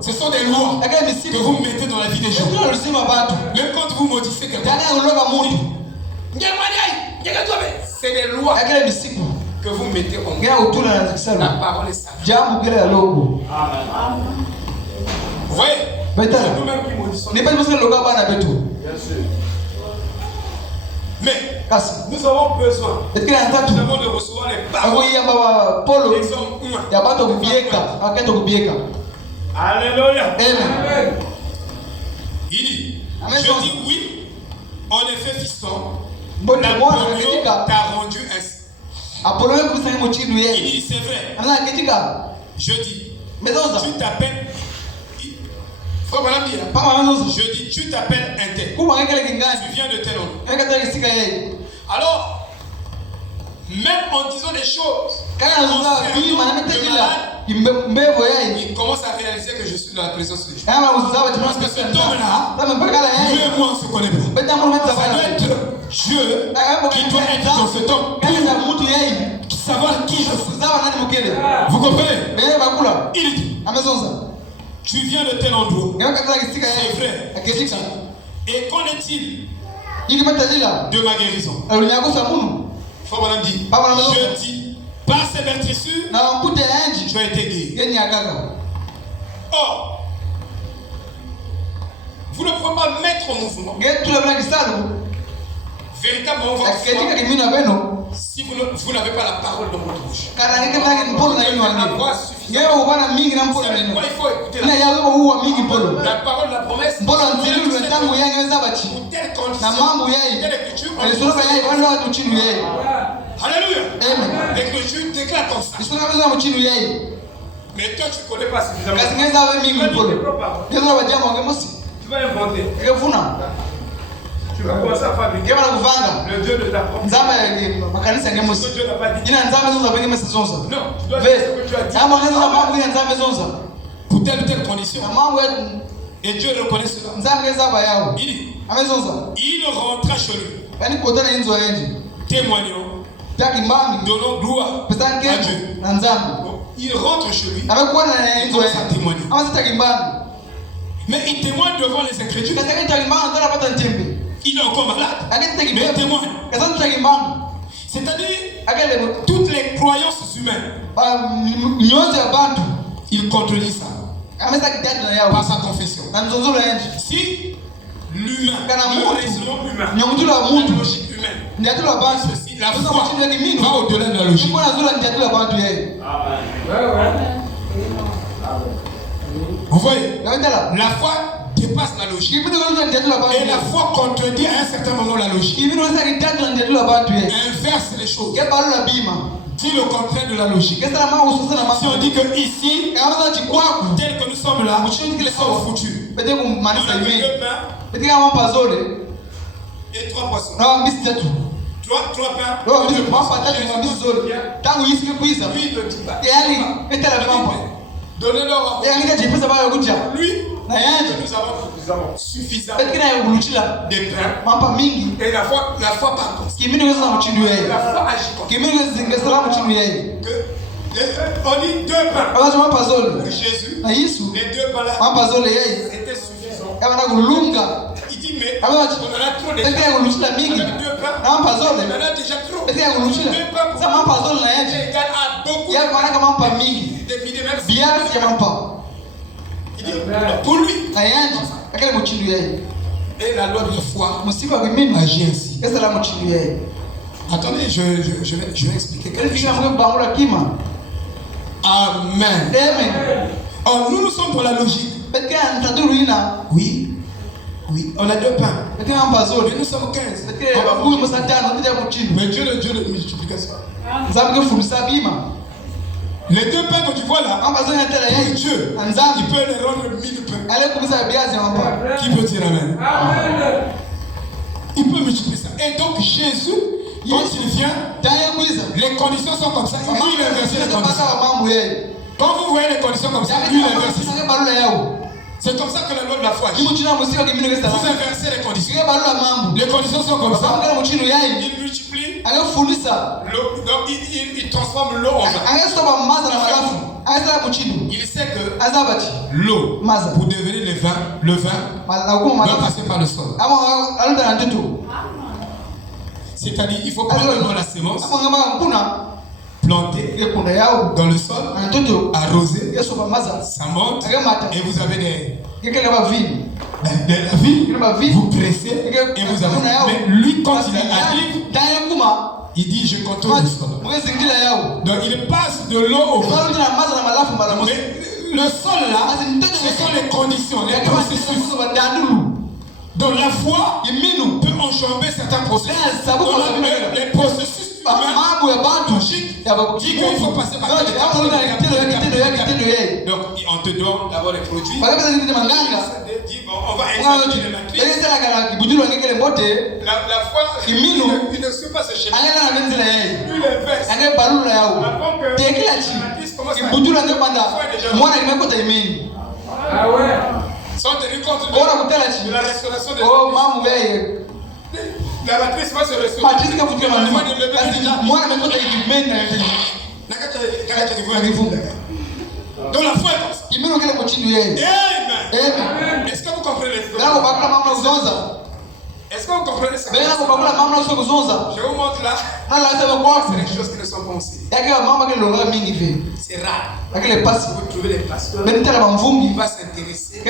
Ce sont des lois que vous mettez dans la vie des gens. Même quand vous maudissez quelqu'un, c'est des lois que vous mettez en place. La parole est sage. Vous voyez? Nous-mêmes qui maudissons. Mais nous avons besoin de recevoir les paroles des hommes humains. Alléluia. Il dit, je dis oui, en effet, fiston, Napoléon t'a rendu ainsi. Il dit, c'est vrai. Je dis, tu t'appelles. Je dis, tu t'appelles un tel. Tu viens de tel homme. Alors, même en disant des choses, il commence à réaliser que je suis dans la présence de Dieu. Parce que cet homme-là Dieu et moi, on se connaît pas. Ça doit être Dieu qui doit être dans cet homme pour savoir qui je suis. Vous comprenez? Il dit, tu viens de tel endroit. C'est vrai. Et qu'en est-il de ma guérison? Je dis, par ces meurtrissures, tu as été guéri. Or, vous ne pouvez pas mettre en mouvement véritablement votre foi si vous n'avez pas la parole dans votre bouche. La voix suffisante. C'est pourquoi il faut écouter la parole de la promesse. Pour telle condition, telle écriture. Alléluia. L'écriture déclare comme ça. Mais toi tu ne connais pas suffisamment. Tu vas inventer. Tu vas commencer à fabriquer le Dieu de ta propre. Dieu n'a pas dit. Non, tu dois dire ce que tu as dit. Pour telle ou telle condition. Et Dieu reconnaît cela. Il dit, il rentra chez lui. Témoignons. Donnons gloire à Dieu. Il rentre chez lui. Il commence à témoigner. Mais il témoigne devant les Écritures. Il est encore malade. Mais il témoigne. C'est-à-dire, toutes les croyances humaines, il contredit ça par sa confession. Si l'humain, le raisonnement humain, la logique humaine, ceci, la foi va au-delà de la logique. Vous voyez, la foi dépasse la logique. Et la foi contredit à un certain moment la logique. Inverse les choses. Dit le contraire de la logique. Si on dit que ici, tel que nous sommes là, nous sommes foutus. On a 2 pains et 3 poissons. 3 pains. Lui, il ne dit pas. Donnez-leur lui, nous avons suffisamment de pain. Et la foi par contre. La foi agit comme on dit 2 pains. Pour Jésus, les 2 pains là, c'était suffisant. Il dit, mais on en a trop de pains. On a 2 pains. On en a déjà trop. 2 pains c'est égal à beaucoup. Des milliers même. Il dit, pour lui. Et la loi de la foi agit ainsi. Attendez, je vais expliquer quelque chose. Amen. Or, nous sommes dans la logique. Oui, on a 2 pains. Mais nous sommes 15. Mais Dieu le Dieu de multiplication. Les 2 pains que tu vois là, pour Dieu, il peut les rendre 1000 pains. Qui peut dire amen? Il peut multiplier ça. Et donc Jésus, quand il vient, les conditions sont comme ça. Il inverse les conditions. Quand vous voyez les conditions comme ça, il inverse. C'est comme ça que la loi de la foi agit. Vous inversez les conditions. Les conditions sont comme ça. Il multiplie l'eau, donc il transforme l'eau en vin. Il sait que l'eau, pour devenir le vin doit passer par le sol. C'est-à-dire, il faut prendre la sémence, planter dans le sol, arroser, ça monte et vous avez la vie, vous pressez et vous avez. Mais lui, quand il arrive, il dit je contrôle le sol. Donc il passe de l'eau au vin. Mais le sol là, ce sont les conditions, les processus. Donc la foi peut enjamber certains processus. Les processus logiques dit qu'il faut passer par là. Donc on te donne d'abord les produits. On va injecter les matrices. La foi, il ne suit pas ce schéma. Lui l'inverse. Avant que la matrice commence à Sans tenir compte de de la restauration de oh mamu wewe la matrice va se restaurer. matrice que vous dites moi je me donc la foi est comme ça. Amen. Est-ce que vous comprenez ça? Est-ce que vous comprenez ça? Je vous montre là. C'est des choses qui ne sont pas aussi. C'est rare. Vous trouvez les pasteurs qui va s'intéresser à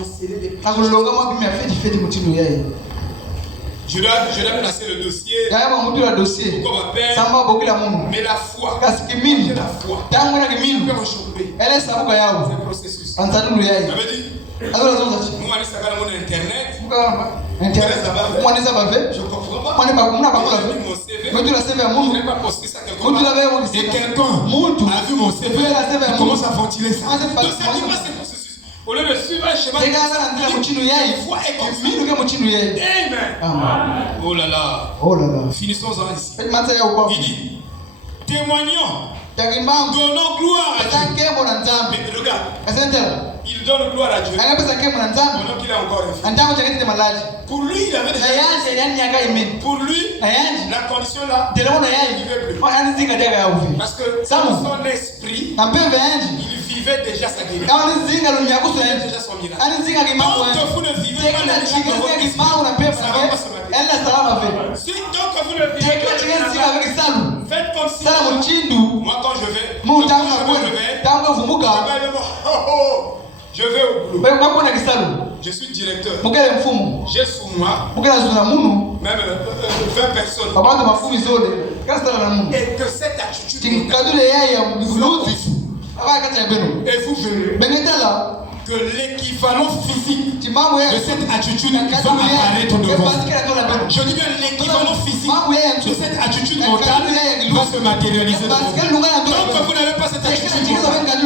enseigner des péchés. Je dois placer le dossier. Pourquoi ma père? Mais la foi. La foi. Elle est c'est un processus. Ça veut dire, moi, je suis internet. Je comprends pas. J'ai vu mon CV. Je n'ai pas posté ça quelque part. Et quelqu'un a vu mon CV. Il commence à ventiler ça. Donc, ça dit pas ce processus. Au lieu de suivre un schéma, il faut être comme ça. Amen. Oh là là. Finissons-en ici. Il dit, témoignons. Donnons gloire à Dieu. Mais regarde. Il donne gloire à Dieu. Pendant qu'il a encore un. Pour lui, il avait déjà. Pour lui, la condition là, il ne vivait plus. Parce que dans son esprit, il vivait déjà sa guérison. Il vivait déjà son miracle. Tant que vous ne vivez pas le miracle, ça ne va pas se matérialiser. Si tant que vous ne vivez pas le miracle, faites comme si moi quand je vais, je vais au boulot. Je suis directeur. J'ai sous moi même 20 personnes. Et que cette attitude et vous verrez que l'équivalent physique de cette attitude va apparaître devant. Je dis bien l'équivalent physique de cette attitude mentale va se matérialiser devant. Donc que vous n'avez pas cette attitude mentale,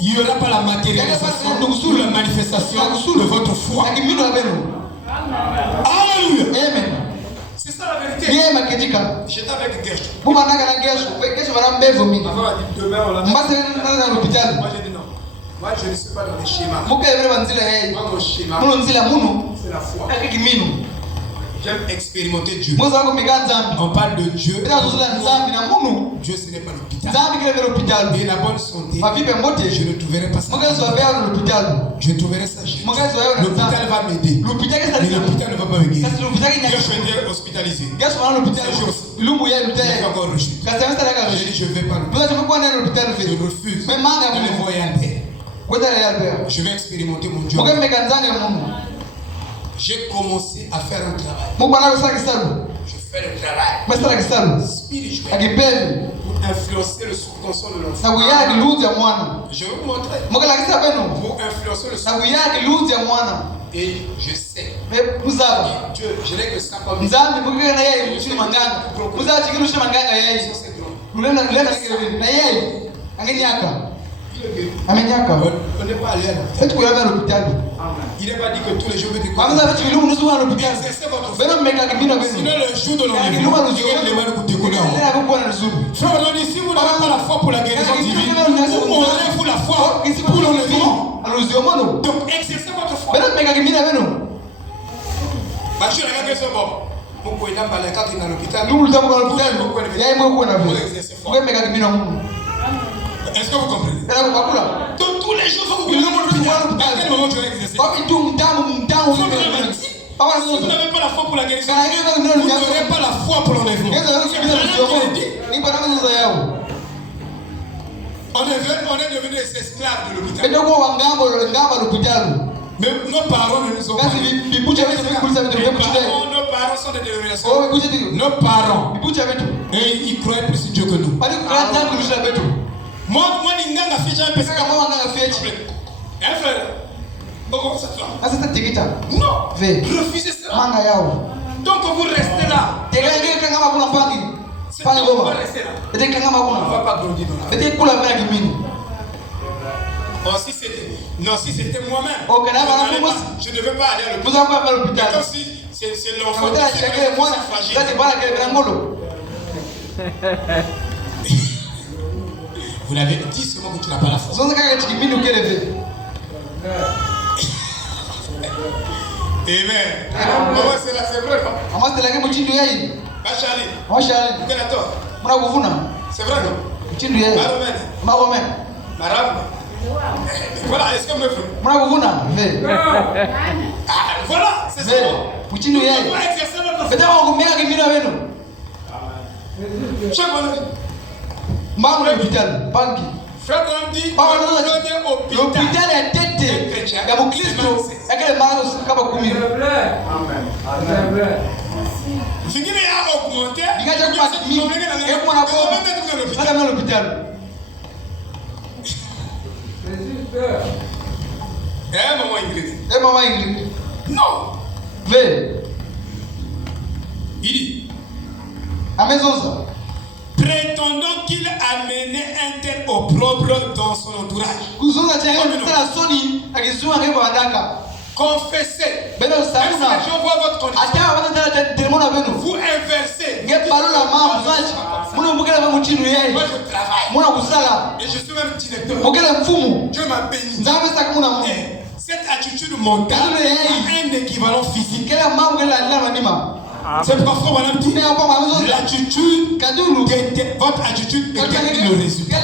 il n'y aura pas la matérialisation ou la manifestation de votre foi. Alléluia. Amen. C'est ça la vérité. J'étais avec Gersh. Avant, demain, on l'a dit. Moi, j'ai dit non. Moi, je ne suis pas dans les schémas. Moi, mon schéma, c'est la foi. J'aime expérimenter Dieu. On parle de Dieu. Dieu, ce n'est pas l'hôpital. Et la bonne santé, je ne trouverai pas ça. Je trouverai ça chez l'hôpital va m'aider. Mais l'hôpital ne va pas me guérir. Quand je vais hospitalisé. Je vais encore rejeté. J'ai dit, je ne vais pas l'hôpital. Je refuse de les voyer à terre. Je vais expérimenter mon Dieu. J'ai commencé à faire un travail. Je fais le travail spirituel pour influencer le subconscient de l'enfant. Je vais vous montrer. Pour influencer le subconscient. Et je sais. Dieu, je n'ai que ça comme ça. On n'est pas allé à l'hôpital. Il n'est pas dit que tous les jours vous exercez votre foi. Sinon le jour de l'enlèvement, frère, si vous n'avez pas la foi pour la guérison divine, vous aurez la foi pour l'enlèvement. Donc exercez votre foi. Je regarde que c'est bon. Vous pouvez n'aller pas quand il est à l'hôpital. Est-ce que vous comprenez? Donc tous les jours, vous venez à l'hôpital. À quel moment tu vas exercer? Si vous n'avez pas la foi pour la guérison, vous n'aurez pas la foi pour l'enlèvement. On est devenus des esclaves de l'hôpital. Mais nos parents ne nous ont pas dit. Nos parents sont des dénominations. Nos parents, et ils croyaient plus Dieu que nous. Moi, n'inganga fait jamais pesé comme moi, n'inganga fait. Un frère, comment ça fait? Non, refusez cela. Donc vous restez là. C'est pas vous restez là. On ne va pas grandir dans la vie. Oh, si c'était moi-même, je ne devais pas aller à l'hôpital. Comme si c'est l'enfant qui s'est fragile. Vous l'avez dit seulement que tu n'as pas la foi. Amen. Maman, c'est là, c'est vrai. Maman, c'est là que mchindu yeye. Bachali. Washali. Quel est toi? Muna kuvuna. C'est vrai, non? Mchindu yeye. Maromène. Maromène. Marab. Voilà, est-ce que me fait? Muna kuvuna. Voilà, c'est ça. Mchindu yeye. Beta wakumeka kimina wenu. Chaque fois. Mama l'hôpital, banki. Frère on dit, l'hôpital est tête ya Mkristo yakale mara kama 10. Amen. Amen. Vingine ya augmenter. Ingaja kwa kimi. Hebu na baba. Sasa mna l'hôpital. Maman Ingrid. Maman Ingrid. Non. Ve. Il dit. À maison ça. Prétendant qu'il amenait un tel opprobre dans son entourage. Confessez. Même si les gens voient votre condition, vous inversez. Moi je travaille. Et je suis même directeur. Dieu m'a béni. Cette attitude mentale a un équivalent physique. C'est pourquoi madame dit l'attitude, votre attitude est le résultat.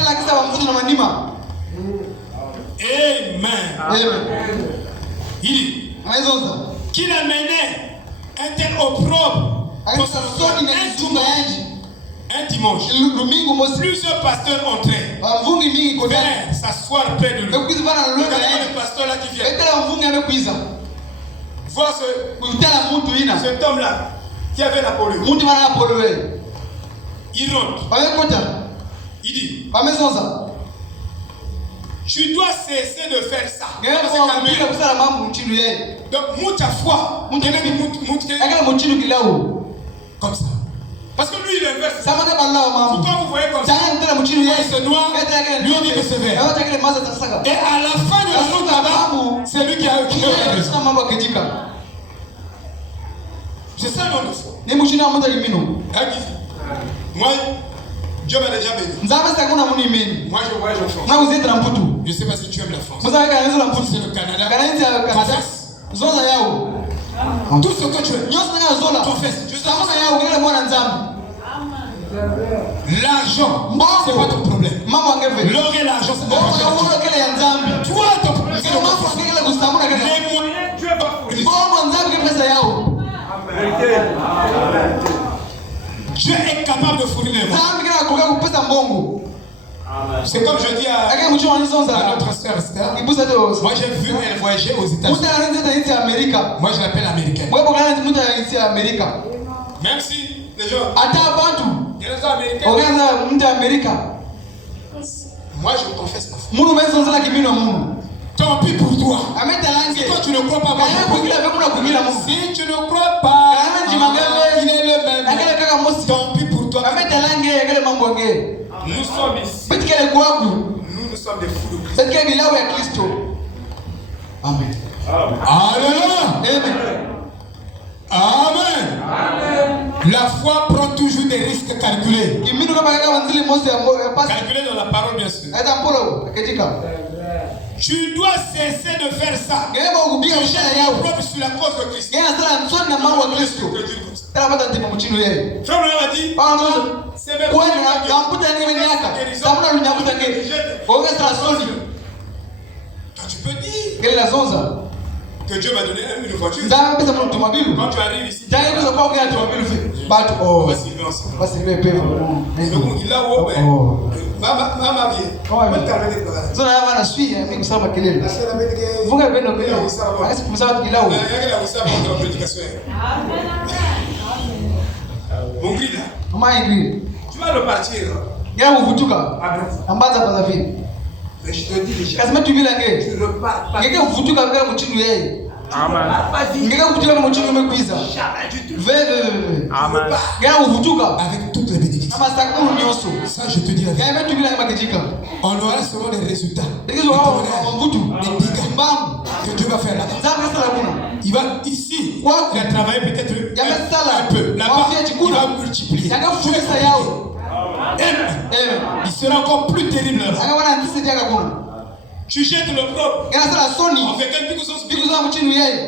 Amen. Il dit qu'il amenait un tel opprobre un dimanche. Plusieurs pasteurs entraient vers s'asseoir près de lui. Le pasteur là qui vient. Voir cet homme-là qui avait la polio. Il rentre. Il dit tu dois cesser de faire ça. Donc, monte ta foi. Comme ça. Parce que lui, il inverse. Pourquoi vous voyez comme ça? C'est noir, lui on dit que c'est vert. Et à la fin de la route là-bas, c'est lui qui a raison. C'est ça mon foi. Moi, Dieu m'a déjà béni. Moi je voyage en France. Je ne sais pas si tu aimes la France. C'est le Canada. Tout ce que tu veux. Confesse. L'argent, c'est pas ton problème. L'or et l'argent, c'est pas ton problème. Toi, ton problème, c'est le moyen. Dieu va Dieu est capable de fournir les mots. C'est comme je dis à notre sœur Esther. Moi j'ai vu elle voyager aux États-Unis. Moi je l'appelle américaine. Même si les gens moi je confesse ma foi. Tant pis pour toi. Si toi tu ne crois pas, si tu ne crois pas, il est le même. Tant pis pour toi. Nous sommes ici. Nous sommes des fous de Christ. Amen. Alléluia. Amen. La foi prend toujours des risques calculés. Calculés dans la parole, bien sûr. Tu dois cesser de faire ça. Tu jettes ton propre sur la cause de Christ. Frère m'a dit, c'est même toi tu peux dire que Dieu m'a donné une voiture. Quand tu arrives ici, il a Maman mon gris là, tu vas repartir. Mais je te dis déjà, tu repars pas. Amen. Avec toutes les bénédictions. Ça, je te dis la vérité. On aura seulement des résultats. Des dégâts que Dieu va faire là-bas. Il va ici. Il a travaillé peut-être un peu. Là-bas, il va multiplier. Il sera encore plus terrible là-bas. Tu jettes le propre. Ngana sala soni. On fait quelqu'un qui nous Biku zo mchini yeye.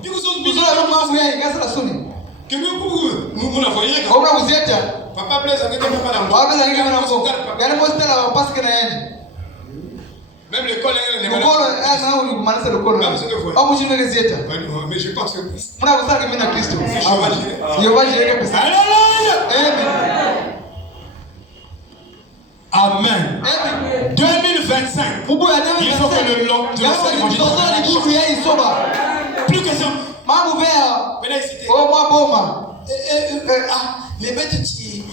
Biku zo Bizola lo mambo yeye ngana sala soni. Que nous la voyons. Obra kuzeta. Papa plaise ngete papa na. Papa plaise ngete na mbo. Ngana mostela wa paske na yeye. Même l'école elle n'est pas. L'école elle na uli manasa l'école. Au mchini ngeze zeta. Mais je pense que muna kusaka mimi na Kristo. Yehova jireke pesa. Amen. Amen. 2025. Il faut que le long de plus que ça. Oh, moi, Boma. Les bêtes qui.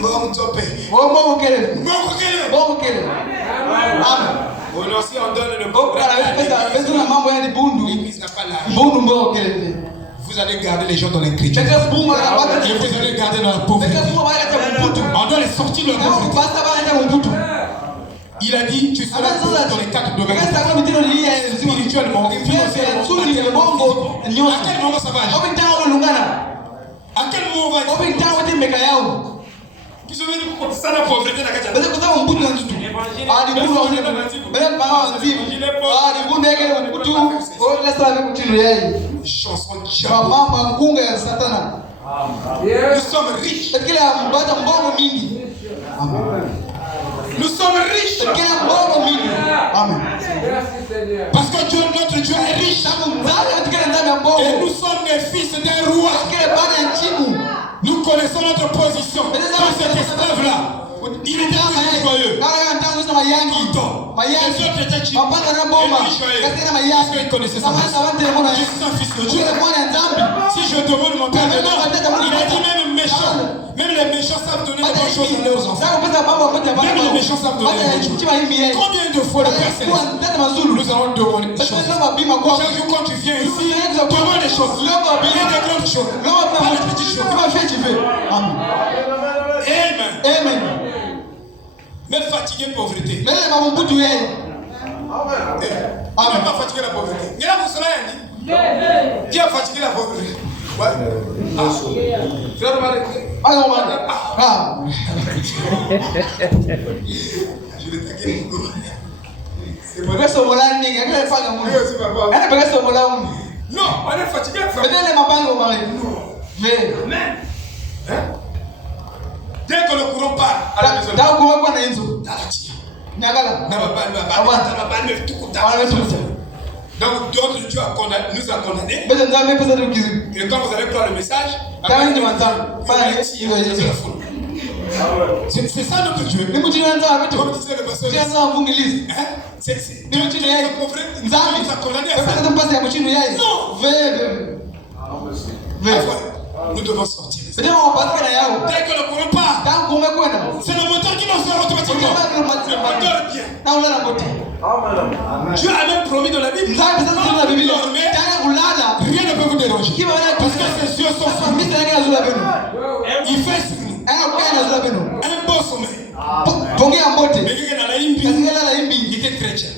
Bon, topé. Bon, quel. Bon, si on donne le bon. L'église n'a pas l'âge. Vous allez garder les gens dans l'incrédulité. Et vous allez garder dans la pauvreté. On doit les sortir de la pauvreté. Il a dit, tu seras dans les quatre domaines. Spirituellement, financièrement, à quel moment ça va agir? À quel moment on va agir? Vous avez ça la pauvreté dans chanson nous sommes riches. Nous sommes riches. Amen. Parce que Dieu, notre Dieu est riche. Et nous sommes les fils d'un roi. Nous connaissons notre position. Dans cet esclave-là, il était joyeux. Content. Les autres étaient joyeux. Parce qu'ils connaissaient sa position. Je suis un fils de Dieu. Si je demande mon père maintenant, il a dit même méchants. Même les méchants savent donner des bonnes choses à leurs enfants. Même les méchants savent donner des bonnes choses. Combien de fois le Père Céleste nous allons demander des choses? Chaque jour quand tu viens ici, demande des choses. Il y a des grandes choses. Pas des petites choses. Amen. Amen. Même fatigué pauvreté. Mais il n'est pas fatigué la pauvreté. Il a vous cela qui a fatigué la pauvreté? Je l'ai taqué beaucoup. C'est mon non, on est fatigué. Amen. Dès que le courant part à la maison, donc d'autres Dieu nous a condamnés. Et quand vous allez prendre le message, c'est ça notre Dieu. Comme disait le pasteur, nous a condamnés à ça. Nous devons sortir. Dès que le courant part, c'est le moteur qui nous sort automatiquement. Le moteur bien. Dieu a même promis dans la Bible. Rien ne peut vous déranger. Parce que ses yeux sont sur nous. Il fait sur nous un beau sommeil. Il était chrétien.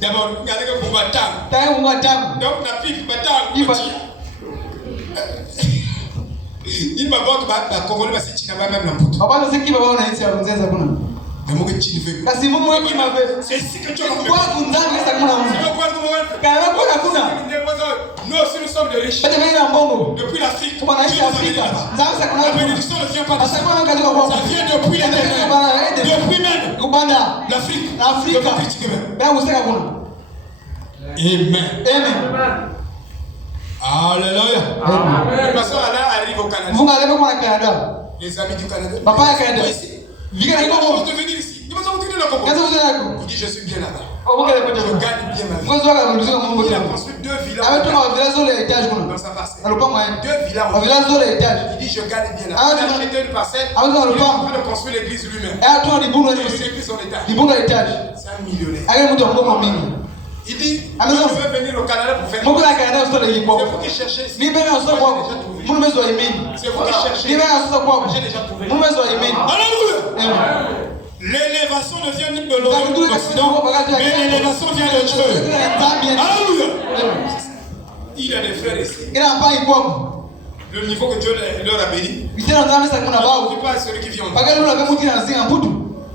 D'abord, regardez que vous m'attendez. Donc, la pipe m'attend. Il m'a dit que le Congolais va se tirer même la poutre. Mais moi, je veux. C'est ici que tu as fait. Nous aussi, nous sommes des riches. Depuis l'Afrique, la bénédiction ne vient pas de ça. Ça vient depuis l'éternel. Depuis même l'Afrique. Amen. Alléluia. Le pasteur Alain arrive au Canada. Les amis du Canada. Papa est Canada. Il a la chance de venir ici. Il dit je suis bien là-bas. Je gagne bien ma vie. Il a construit 2 villas dans sa parcelle. 2 villas. Il dit je gagne bien là-bas. Il a acheté une parcelle. Il est en train de construire l'église lui-même. L'église en étage. C'est un millionnaire. Il dit, je veux venir au Canada pour faire. C'est vous qui cherchez ici. C'est vous qui cherchez. J'ai déjà trouvé. Alléluia. L'élévation ne vient ni de l'Occident, mais l'élévation vient de Dieu. Alléluia. Il a des frères ici. Le niveau que Dieu leur a béni. Il ne pas celui qui vient.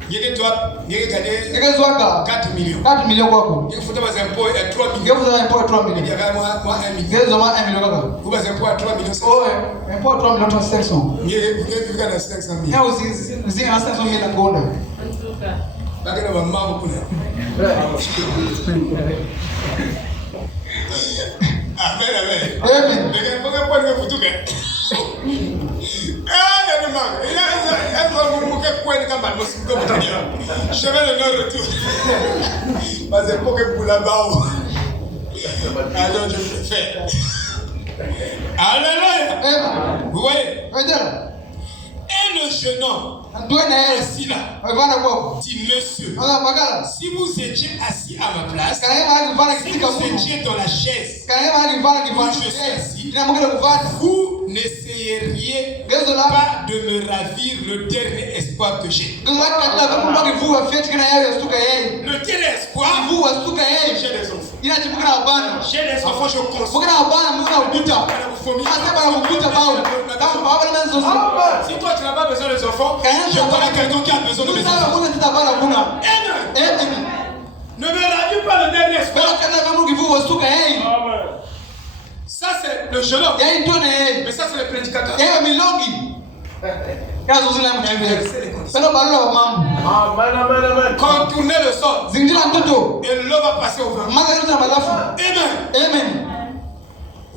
Ngeke zwaka 4 millions. 4 millions kwako. Il faut que les impôts à 3 millions. Ngeke uzama import 3 Il y millions. avait moi 1 million. Ngeke uzama 1 million kaka. Vous les impôts à 3 millions. Oh, import 3 millions 500. Il y a 500 000. Ngeke uzinga 500 millions na ngonda. Bakena ba maman kuna. Amen, amen. Amen. Mais quand on prend le photo que ah, il y a des manques. Il y a un peu de quoi quand même aussi comme ça. Je vais le retour. Parce que pour que pour là-bas. Alors je préfère. Alléluia. Amen. Vous voyez? Vedela. Et le jeune homme assis là dit monsieur, si vous étiez assis à ma place, si vous étiez dans la chaise où je suis assis, vous n'essayeriez pas de me ravir le dernier espoir que j'ai. Le dernier espoir, j'ai des enfants. J'ai des enfants, je conçois. Si toi tu n'as pas besoin des enfants, je connais quelqu'un qui a besoin de mes enfants. Amen. Ne me ravis pas le dernier espoir. Ça c'est le jeune homme. Mais ça c'est le prédicateur. Contourner le sol. Et l'eau va passer au vent. Amen.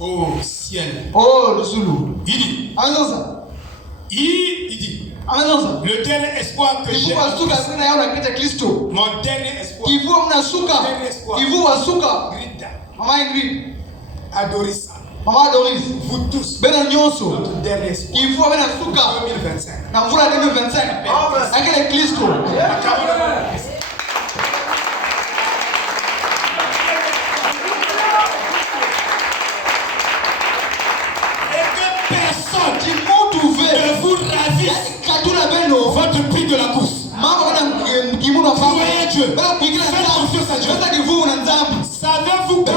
Oh ciel. Oh le Zulu. Il dit. Il dit. Le dernier espoir que j'ai. Mon dernier espoir. Grita. Adorissa. Vous tous. Notre dernier espoir. 2025. Ne vous ravisse votre prix de la course. Croyez Dieu. Faites confiance à Dieu. Savez-vous que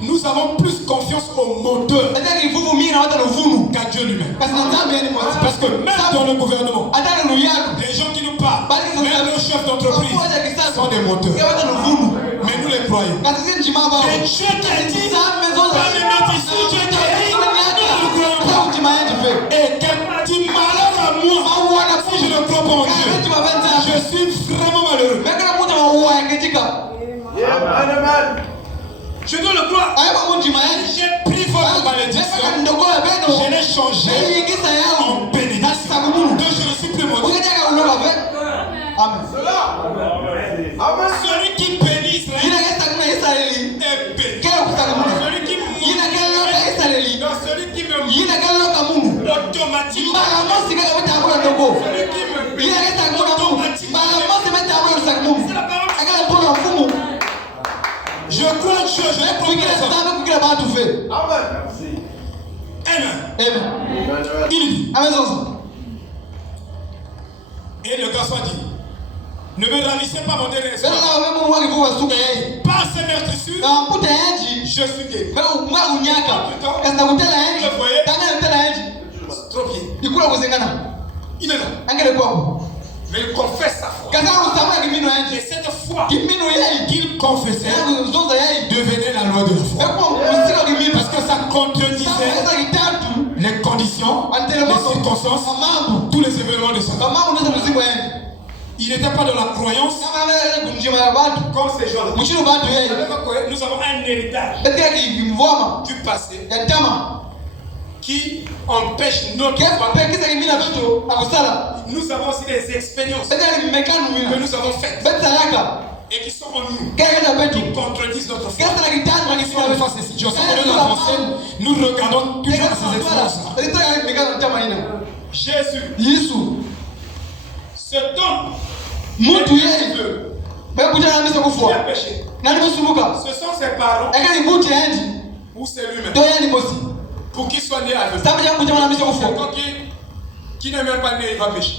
nous avons plus confiance au moteur qu'à Dieu lui-même. Parce que même dans le gouvernement, les gens qui nous parlent, même nos chefs d'entreprise sont des moteurs. Mais nous les croyons. Et Dieu t'a dit, pas les mettre ici, Dieu t'a dit, nous ne croyons pas. Et quel malheur à moi si je ne crois pas en Dieu. Je suis vraiment malheureux. Je dois le croire. J'ai pris votre malédiction. Je l'ai changé en bénédiction. Donc je ne suis plus maudit. Amen. Celui qui bénit Israël est béni. Celui qui m'oublie, donc celui qui me moue automatiquement. Celui qui me bénit automatiquement. C'est la parole. Je crois en Dieu, je vais prendre Amen. Il dit. Et le garçon dit, ne me ravissez pas mon dernier espoir. Par ces meurtrissures, je suis guéri. Vous voyez? Trop bien. Il est là. Mais il confesse sa foi. Et cette foi qu'il confessait devenait la loi de la foi. Parce que ça contredisait les conditions, les circonstances, tous les événements de sa vie. Il n'était pas dans la croyance comme ces gens-là. Nous avons un héritage du passé qui empêche notre foi. Nous avons aussi des expériences que nous avons faites et qui sont en nous, qui contredisent notre foi. Si on fait ces situations, nous regardons toujours ces expériences. Jésus, cet homme, qui a péché, ce sont ses parents ou c'est lui-même. Pour qu'il soit né avec quelqu'un qui n'est même pas né, il va pécher.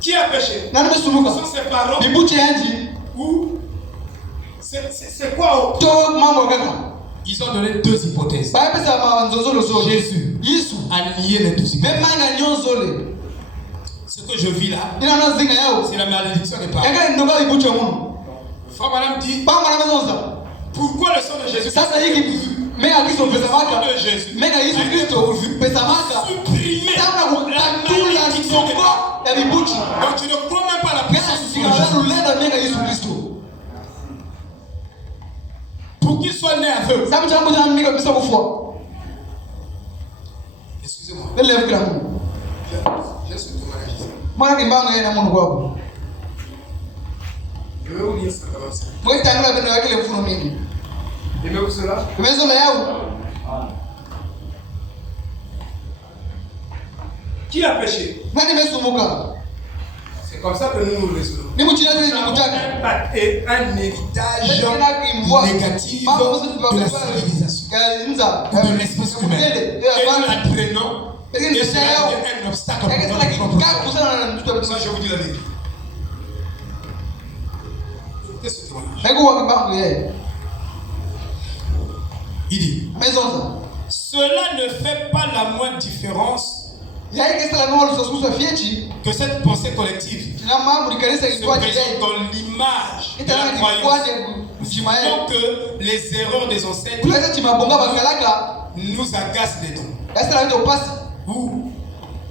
Qui a péché? Ce sont ses parents ou c'est quoi? Ils ont donné deux hypothèses. Jésus a nié les deux hypothèses. Ce que je vis là, c'est la malédiction des parents. Frère Madame dit, pourquoi le sang de Jésus a supprimer la malédiction des parents. Donc tu ne crois même pas à la puissance de Jésus. Pour qu'il soit né aveugle. Excusez-moi. J'ai ce témoignage ici. Je vais vous lire ça comme ça. Aimez-vous cela? Qui a péché? C'est comme ça que nous nous raisonnons. Un héritage négatif de la civilisation, de l'espèce humaine. Et nous l'entraînons. Et cela devient un obstacle pour notre propre. Ça, je vous dis la vérité. Écoutez ce témoignage. Il dit, cela ne fait pas la moindre différence que cette pensée collective se présente dans l'image de la croyance. Donc que les erreurs des ancêtres nous agacent des dons. Ou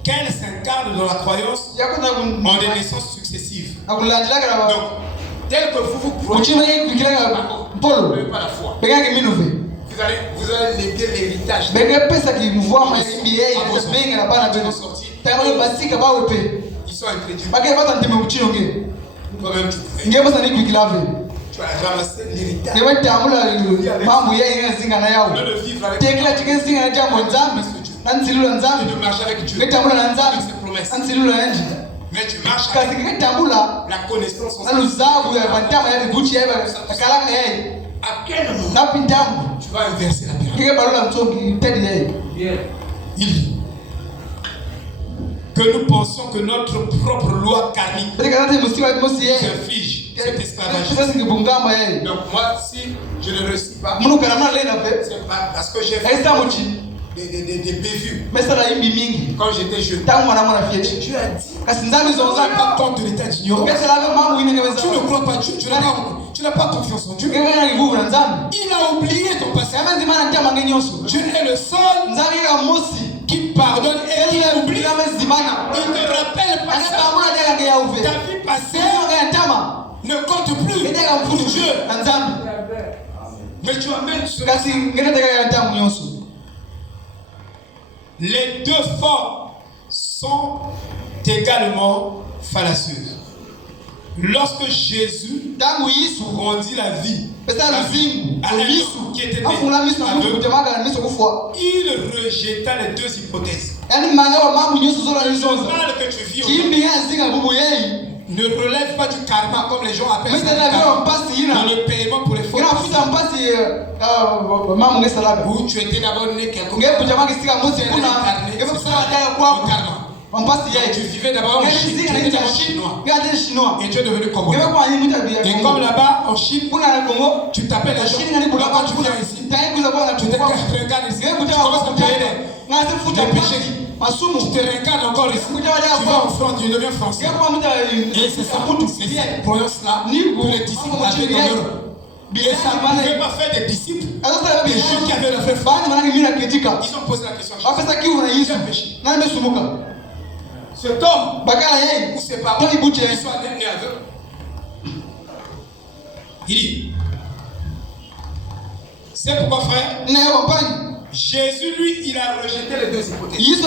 qu'elles s'incarnent dans la croyance en des naissances successives. Donc, tel que vous croyez, vous n'avez pas la foi. Vous allez léguer l'héritage. Ils sont incrédules. Toi-même, tu vas ramasser l'héritage. Le vivre avec tu ne marches avec Dieu, avec ses promesses. Mais tu marches avec la connaissance. À quel moment tu vas inverser la pyramide? Il dit que nous pensons que notre propre loi karmique inflige cet esclavagisme. Donc moi, si je ne réussis pas, c'est pas parce que j'ai fait des bévues quand j'étais jeune. Dieu a dit, pas compte de l'état d'ignorance. Tu ne crois pas Dieu, tu n'as pas confiance en Dieu. Il a oublié ton passé. Dieu est le seul qui pardonne et qui oublie. Il te rappelle pas ça. Ta vie passée ne compte plus pour Dieu. Mais tu amènes cela. Les deux formes sont également fallacieuses. Lorsque Jésus rendit la vie à un homme qui était né aveugle, il rejeta les deux hypothèses. Le mal que tu vis aujourd'hui ne relève pas du karma comme les gens appellent ça, dans le paiement pour les fautes. Où tu étais d'abord né quelque part. Tu vivais d'abord en Chine, tu étais chinois et tu es devenu congolais. Et comme là-bas en Chine, tu t'appelles les gens, là-bas tu viens ici, tu te regardes ici, tu commences à payer les péchés. Tu te regardes encore ici, tu vas en France, tu deviens français. Et c'est ça, c'est cette croyance-là que les disciples avaient dans leur. Et ça ne pouvait pas faire des disciples, des gens qui avaient la foi. Ils ont posé la question à Jésus. Qui a péché? Cet homme ou ses parents qui sont nés aveugles. Il dit, c'est pourquoi frère, Jésus lui il a rejeté les deux hypothèses.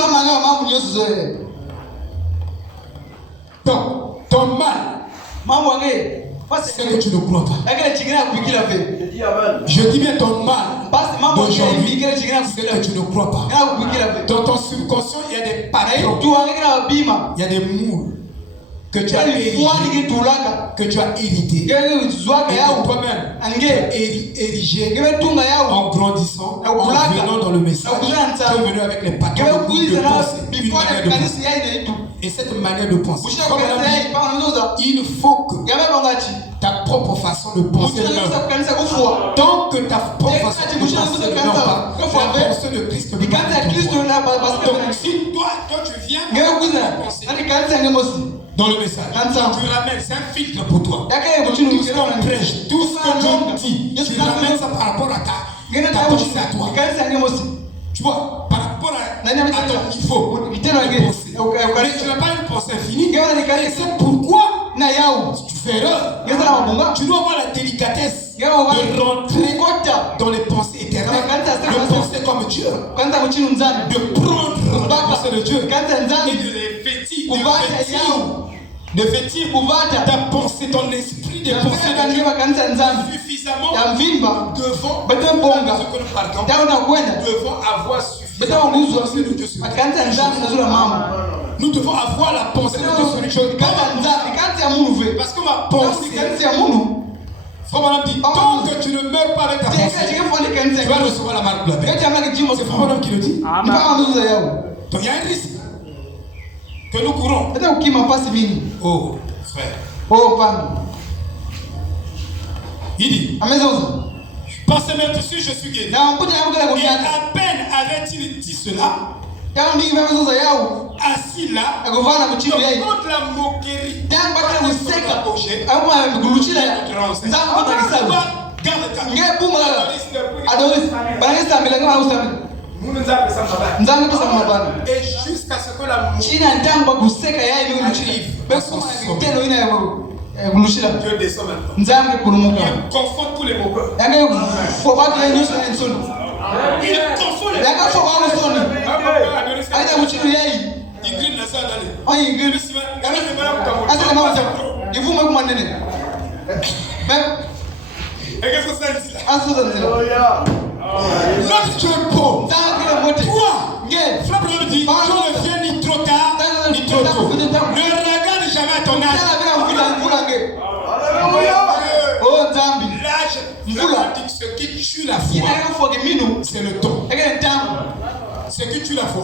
Donc ton mal, c'est que tu ne crois pas. Je dis bien ton mal d'aujourd'hui, c'est que tu ne crois pas. Dans ton subconscient, il y a des patrons, il y a des moules que tu as hérité, et que toi-même tu as érigé en grandissant, en venant dans le message. Tu es venu avec les patrons de pensée, une manière de penser. Et cette manière de penser, il faut que ta propre propre façon de penser meurt. Tant que ta propre façon de penser ne meurt pas, la pensée de Christ ne meurt pas. Donc si toi tu viens penser dans le message, tu ramènes, c'est un filtre pour toi. Tout ce qu'on prêche, tout ce que l'on dit, tu ramènes ça par rapport à ta pensée à toi. Tu vois, par rapport à ton niveau de pensée. Mais tu n'as pas une pensée infinie. Et c'est pourquoi tu fais erreur. Tu dois avoir la délicatesse de rentrer dans les pensées éternelles, de penser comme Dieu, de prendre la pensée de Dieu et de vêtir ta pensée, ton esprit de pensée de Dieu suffisamment devant ce que nous partons, devons avoir suffisamment de pensée de Dieu sur nous. Nous devons avoir la pensée de Dieu sur les choses. Parce que ma pensée, Frère Madame dit, tant que tu ne meurs pas avec ta pensée, tu vas recevoir la marque de la paix. C'est Frère Madame qui le dit. Donc il y a un risque que nous courons. Oh, frère. Il dit, par ces meurtrissures, je suis guéri. Et à peine avait-il dit cela, assis là, contre la moquerie, et jusqu'à ce que la moquerie Dieu descend maintenant. Il confond tous les moqueurs. Il confond les il grille la salle et qu'est-ce que ça dit là? Lorsque tu es pauvre, toi, Frère Branham dit, Dieu ne vient ni trop tard, ni trop tôt. Ne regarde jamais à ton âge. L'âge, ce qui tue la foi, c'est le temps. Ce qui tue la foi,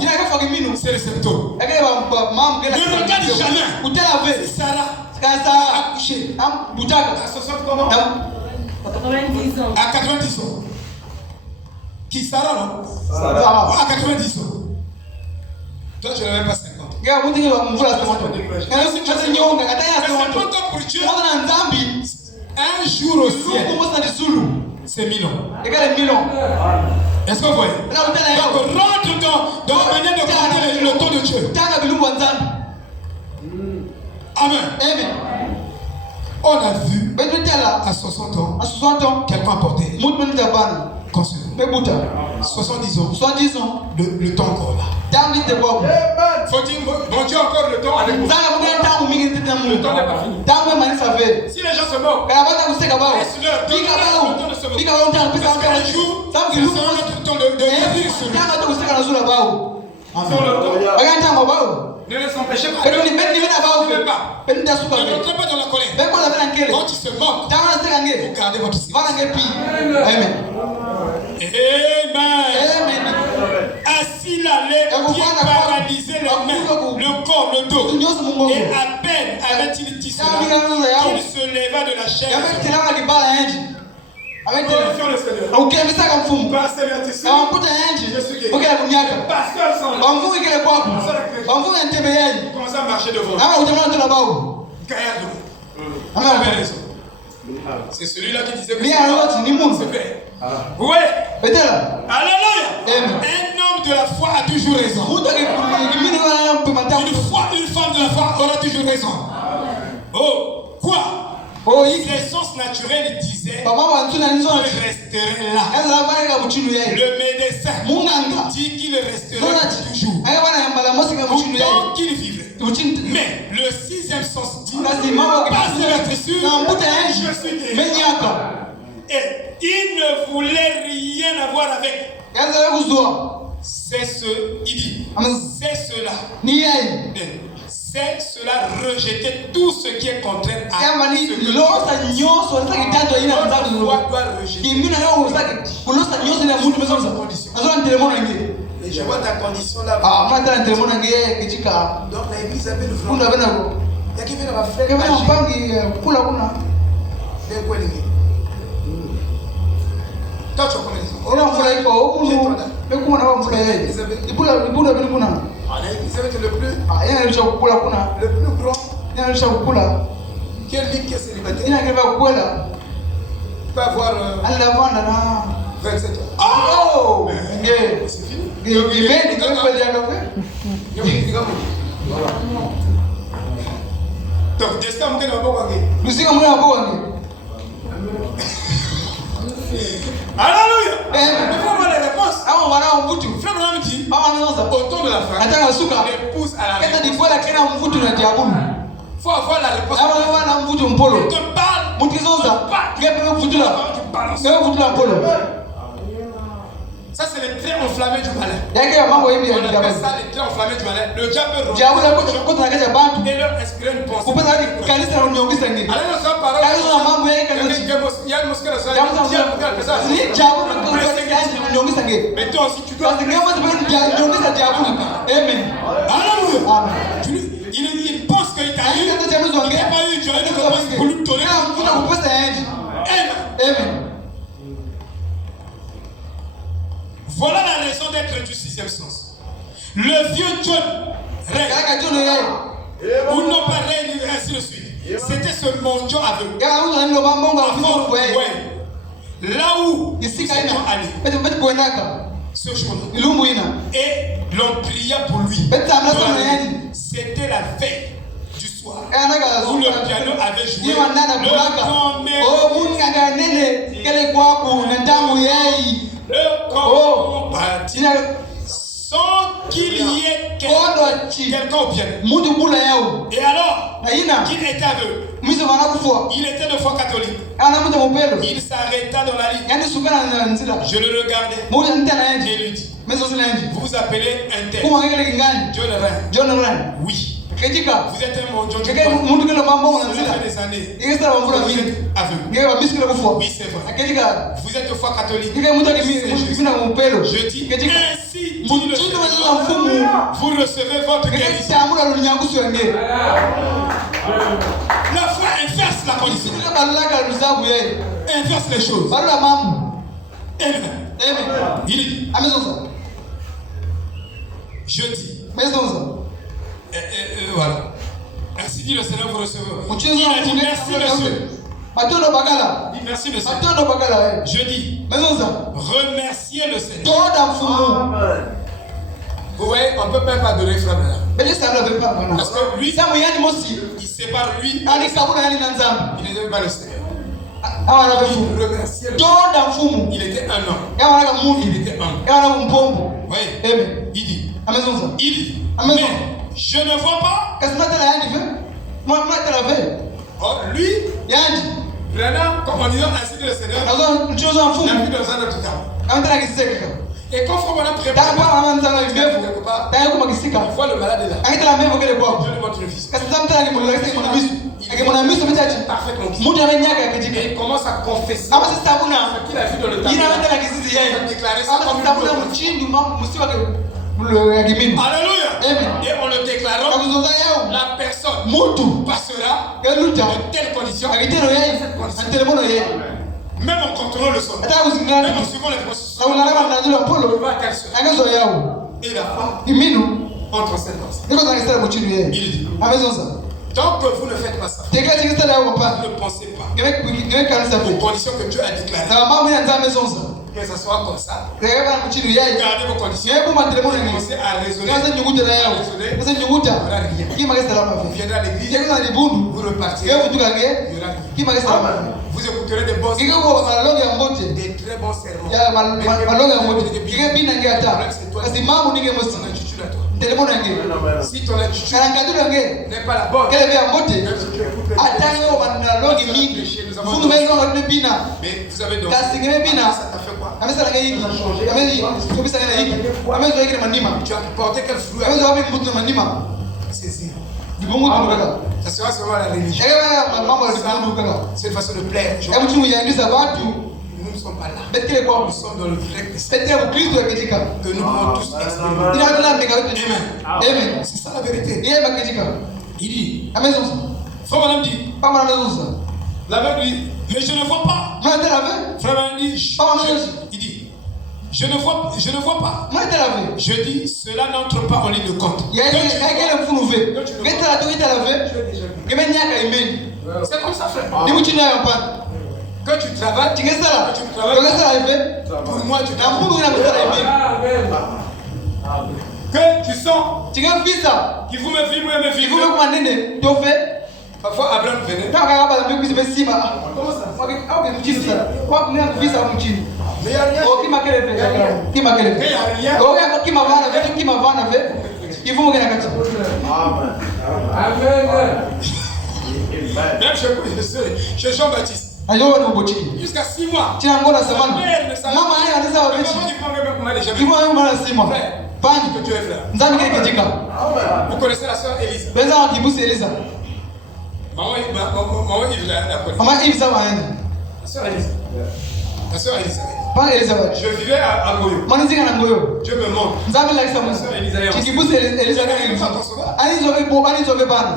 c'est le symptôme. Ne regarde jamais. Si Sarah a accouché à 60 ans, à 90 ans. Qui Sarah non? À 90 ans. Toi je n'avais pas 50 ans. Pour Dieu, un jour au ciel, c'est 1000 ans. Est-ce que vous voyez? Donc rentre dans la manière de compter le temps de Dieu. Amen. On a vu à 60 ans quelqu'un apporter. 70 ans. Le temps encore là. Faut-il bon Dieu encore le temps avec vous. Le temps n'est pas fini. Si les gens se moquent, laisse-leur. Le temps de se moquer. Parce qu'un jour, c'est notre temps de vivre sur lui. Ne les empêchez pas. Ne rentrez pas dans la colère. Quand ils se moquent, vous gardez votre silence. Amen. Assis là, les pieds paralysés, les mains, le corps, le dos. Et à peine avait-il dit cela qu'il se leva de la chaise. Avec le Seigneur. Pasteur sans commence à marcher devant. C'est celui-là qui disait que c'est fait. Oui. Alléluia. Un homme de la foi a toujours raison. Une femme de la foi aura toujours raison. Oh, quoi? L'essence naturelle disait qu'il resterait là. Le médecin dit qu'il resterait toujours. Tant qu'il vivrait. Mais le sixième sens dit par ses meurtrissures, je suis guéri. Et il ne voulait rien avoir avec. C'est ce, il dit, c'est cela. C'est cela, rejeter tout ce qui est contraire à ce que Dieu et je vois ta condition là. Donc l'église avait le front. Il y a qui vient à ma frère. Toi, tu connais ça. On a un frère, mais comment on a un frère? Il peut le plus. Ah, il y a un jour pour la kuna. Le plus grand. Il y a un jour pour la. Quel ligne qui est célibataire? Il y a un jour pour la. Tu peux avoir 27 ans. Oh! C'est fini. Il met, il peut le dire. Donc, destin, on est dans le bon côté. Nous sommes en bon. Alléluia. Amen. Il faut avoir les réponses. Ah, on va là en boutou. Frère Branham dit, Ah, on est dans autour de la femme, Attends, Suka. les pousse à la Qu'est-ce que réponse. tu vois là? Qu'est-ce que tu vois là? Diabolo. Il faut avoir la réponse. Ah, on va là en boutou, Polo. On te parle. Moutizosa. Qu'est-ce que tu vois là? Tu balances. Qu'est-ce que tu vois là, Polo? Ça, c'est les traits enflammés du malin. Il y a quelqu'un qui m'a dit, On appelle ça les traits enflammés du malin. Le diable peut Diabolo, quand on a quelque chose, et leur inspirer une pensée. on peut dire que kanisa la nyongi sangi. Allez, nous sommes parole. Kanisa la mambo yake kanisa. Il y a une mosquée de ça. Diabolo ça. ni diabolo ko ko kanisa nyongi sangi. Mais toi aussi, tu dois. Parce que moi je peux nyongi sa diabolo. Amen. Alléluia. Amen. Il pense qu'il t'a eu. Kanisa diabolo zonge. Il n'a pas eu. Tu as eu une réponse pour lui donner. Kuna kupesa yaji. Amen. Amen. Voilà la raison d'être du sixième sens. Le vieux John règne. Kaka John yeye. Ou non pas règne, et ainsi de suite. C'était ce mondial aveugle. Kaka uzo nilo mambongo afuso kwa yeye. Ouais. Là où Isika ces gens ina. allaient, Beti kuendaka. ce jour-là. Ilumbu ina. Et l'on pria pour lui. Beti amlaso na yani. C'était la veille du soir. Kanaka Où le piano avait joué. Iwa nana Le bulaka. grand-mère. Oh munga nene kele kwaku na ndamu yeye. Le combattit. Ina Sans qu'il y ait kondo chi. quelqu'un au piano. Mundu bula yao. Et alors, Na ina. qu'il était aveugle. Mwizo wana kufua. Il était de foi catholique. Ana mtu mpelo. Il s'arrêta dans la ligne. Yani sukana na nzila. Je le regardais. Muda ntana yanji. Et lui dit, Meso sina yanji. vous vous appelez un tel. Kuma ngele kingani. Dieu le règne. John Ryan. Oui. Kejika. Vous êtes un mondial. Keke mundu kele mambo na Ça nzila. fait des années. Ingesa wa mvula Vous mingi. êtes aveugle. Ngeke wa miskile kufua. Oui, c'est vrai. Kejika. Vous êtes de foi catholique. Keke muda C'est juste. kimi na mpelo. Je dis, Kejika. ainsi dit le Mutu Seigneur. wa mfumu. Vous recevez votre Keke guérison. tamula lunyangusu yange. La foi inverse la condition. Sina balaka luzabu yeye. Inverse les choses. Balula mambo. Amen. Amen. Il dit, Amezonza. je dis, Mezonza. voilà. Ainsi dit le Seigneur, vous recevez. Muchizo Il a dit merci, monsieur. Matondo bagala. Il dit merci, monsieur. Matondo bagala. Je dis, Mezonza. remerciez le Seigneur. Toda mfumu. Vous voyez, on ne peut même pas donner frère là. Bele ça ne veut pas bana. Parce que lui, Samu yani mosi. il sépare lui. Ali kabula yani na nzambi. Il n'était pas le Seigneur. Awa na befu. Il remerciait le Toda mfumu. Il était un homme. Yawa na Il mundu. était homme. Yawa na mpombo. Oui. Amen. Il dit, Amezonza. Amen. mais je ne vois pas. Kasina tena yani ve. Moi tena ve. Oh, lui, Yani. prenant, comme on disait, ainsi dit le Seigneur, Nazo mchozo il a mfumu. vu dans un autre cas. Amtana kiseka. Et quand Frère Branham prépare, Tapa amanzana ibefu. quelque part, Tayo kuma kisika. il voit le malade est là. Akitala mevo kele kwako. Dieu lui montre le fils. Kasi mtana ni mulisa kimona misu. Akimona misu mtachi. Parfaitement guéri. Mutu ananyaka Et yakijika. il commence à confesser Ama sasa buna. ce qu'il a vu dans le Ina tableau. wenda na kizizi yeye. Il a déclaré ça Ama comme sasa une buna preuve. mchindu musiwa ke ya kimini. Alléluia. Amen. Et en le déclarant, Akuzonza yao. la personne Mutu. passera Keluta. de telles conditions, Akitero yeye. Antelemono yeye. même en contrôlant le son, Ataka même kuzingana. en suivant les processus. Na unalama na ndio On polo. va qu'elle soit. Angezo yao. Et la femme Iminu. entre ses danses. Niko za kisala mchindu yeye. Il dit, Amezonza. tant que vous ne faites pas ça, Tekela chikisala yao pa. ne pensez pas Gewe kanisa aux pe. conditions que Dieu a déclarées, Na mama mwenye nzame zonza. que ce soit comme ça. Tekela mchindu yeye. Gardez vos conditions. Yeye kuma telemono Et ni. commencez à raisonner. Kaza nyuguta na yao. Kaza nyuguta. Kima kesa lama Vous fe. viendrez à l'église, Yeye kuna libundu. vous repartirez. Yeye kutuka Il nge. y aura rien. Kima kesa lama fe. Vous écouterez des bons Kika sermons, ko malongi ya mbote. des très bons sermons. Ya malongi ya mbote. Kika bina nge ata. Kasi mamu ninge Ton mosi. attitude à toi. Telemono nge. Si ton attitude Karangatu nge. n'est pas la bonne, Kele bya mbote. même si tu écoutes les Ata yo malongi mingi. Fundu beno ngatu bina. mais vous avez donc Kasi nge bina. ça t'a fait quoi? Amesa nge yiki. Amezi kubisa nge yiki. Amezo yiki manima. Tu as porté quel fruit? Amezo wapi mbutu manima. Saisir. Dibungu tukaka. Ça sera seulement la religion. Ewe mambo ya dibungu tukaka. C'est une façon de plaire. Hebu tu muyangiza watu. Nous ne sommes pas là. Betile Nous kwa. sommes dans le vrai Christ Betile kwa Kristo yakijika. que nous pouvons tous expérimenter. Ina tuna mbega yote. Amen. Amen. C'est ça la vérité. Yeye makijika. Il dit, Amezonza. Frère Branham dit, Pama amezonza. L'aveugle dit, mais je ne vois pas. Frère dit, il dit, je ne vois pas. Je dis, cela n'entre pas en ligne de compte. C'est comme ça, frère. Quand tu travailles, pour moi, tu travailles. Que tu sens qu'il faut me vivre. Parfois, Abraham venait. Mais il n'y a rien. Même chez Jean-Baptiste. Jusqu'à 6 mois. Vous connaissez la soeur Elisa. Maman Yves la connaît. La soeur Elisa. Je vivais à Ngoyo. Dieu me montre. La soeur Elisa est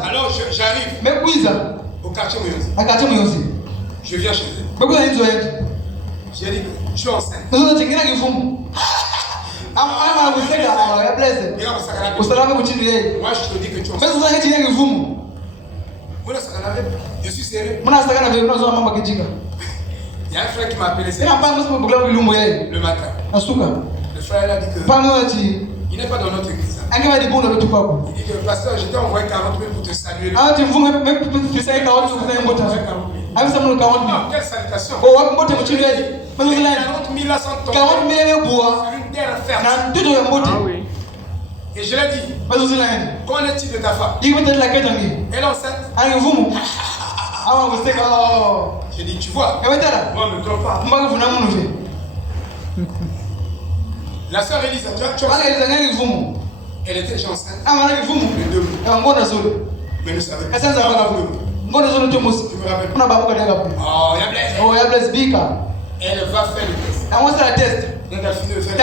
alors j'arrive au quartier Moyosi. Je viens chez elle. J'ai dit, je suis enceinte. Moi, je te dis que tu es enceinte. Je suis sérieux. Il y a un frère qui m'a appelé le matin. Le frère a dit que il n'est pas dans notre église. Il dit que pasteur, j'étais envoyé 40 000 pour te saluer. Quelle salutation. 40 000 là sans tomber sur une terre ferme. Ah oui. Et je l'ai dit, qu'en est-il de ta femme? Elle est enceinte. J'ai dit, tu vois, moi je ne me trompe pas. La soeur Elisa, tu vois, elle était déjà enceinte. Les 2 mois. Mais ne savait pas. Je me rappelle. Oh, il y a Blaise. Elle va faire le test. Donc elle finit de faire le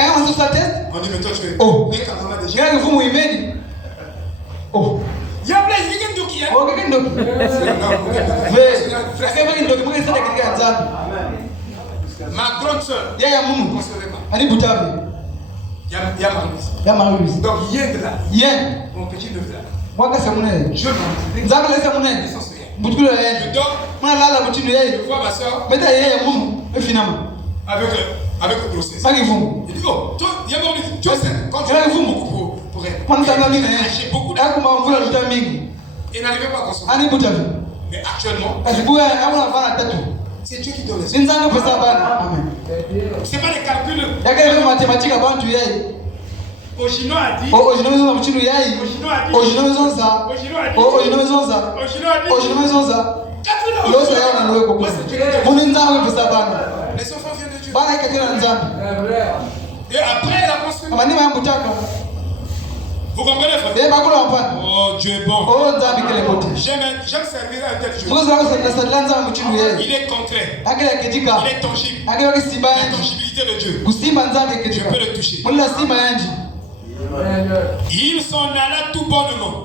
test. On dit, mais toi tu es. Oh. Il y a Blaise, il y a Ndoki. Ma grande soeur. Il y a Marie-Louise. Donc Yendra. Mon petit neveu là. Je dors. Je vois ma soeur. Avec le grossesse. Il dit, oh, toi, il y a Marie-Louise. Tu sais, quand tu as beaucoup pour elle. J'ai beaucoup d'argent. Et n'arrivait pas à consommer. Mais actuellement, c'est Dieu qui donne les choses. C'est pas les calculs. Ojino a dit. Les enfants viennent de Dieu. Et après la construction. Vous comprenez, frère? Oh, Dieu est bon. J'aime servir à tel Dieu. Il est concret. Il est tangible. La tangibilité de Dieu. Je peux le toucher. Il s'en alla tout bonnement.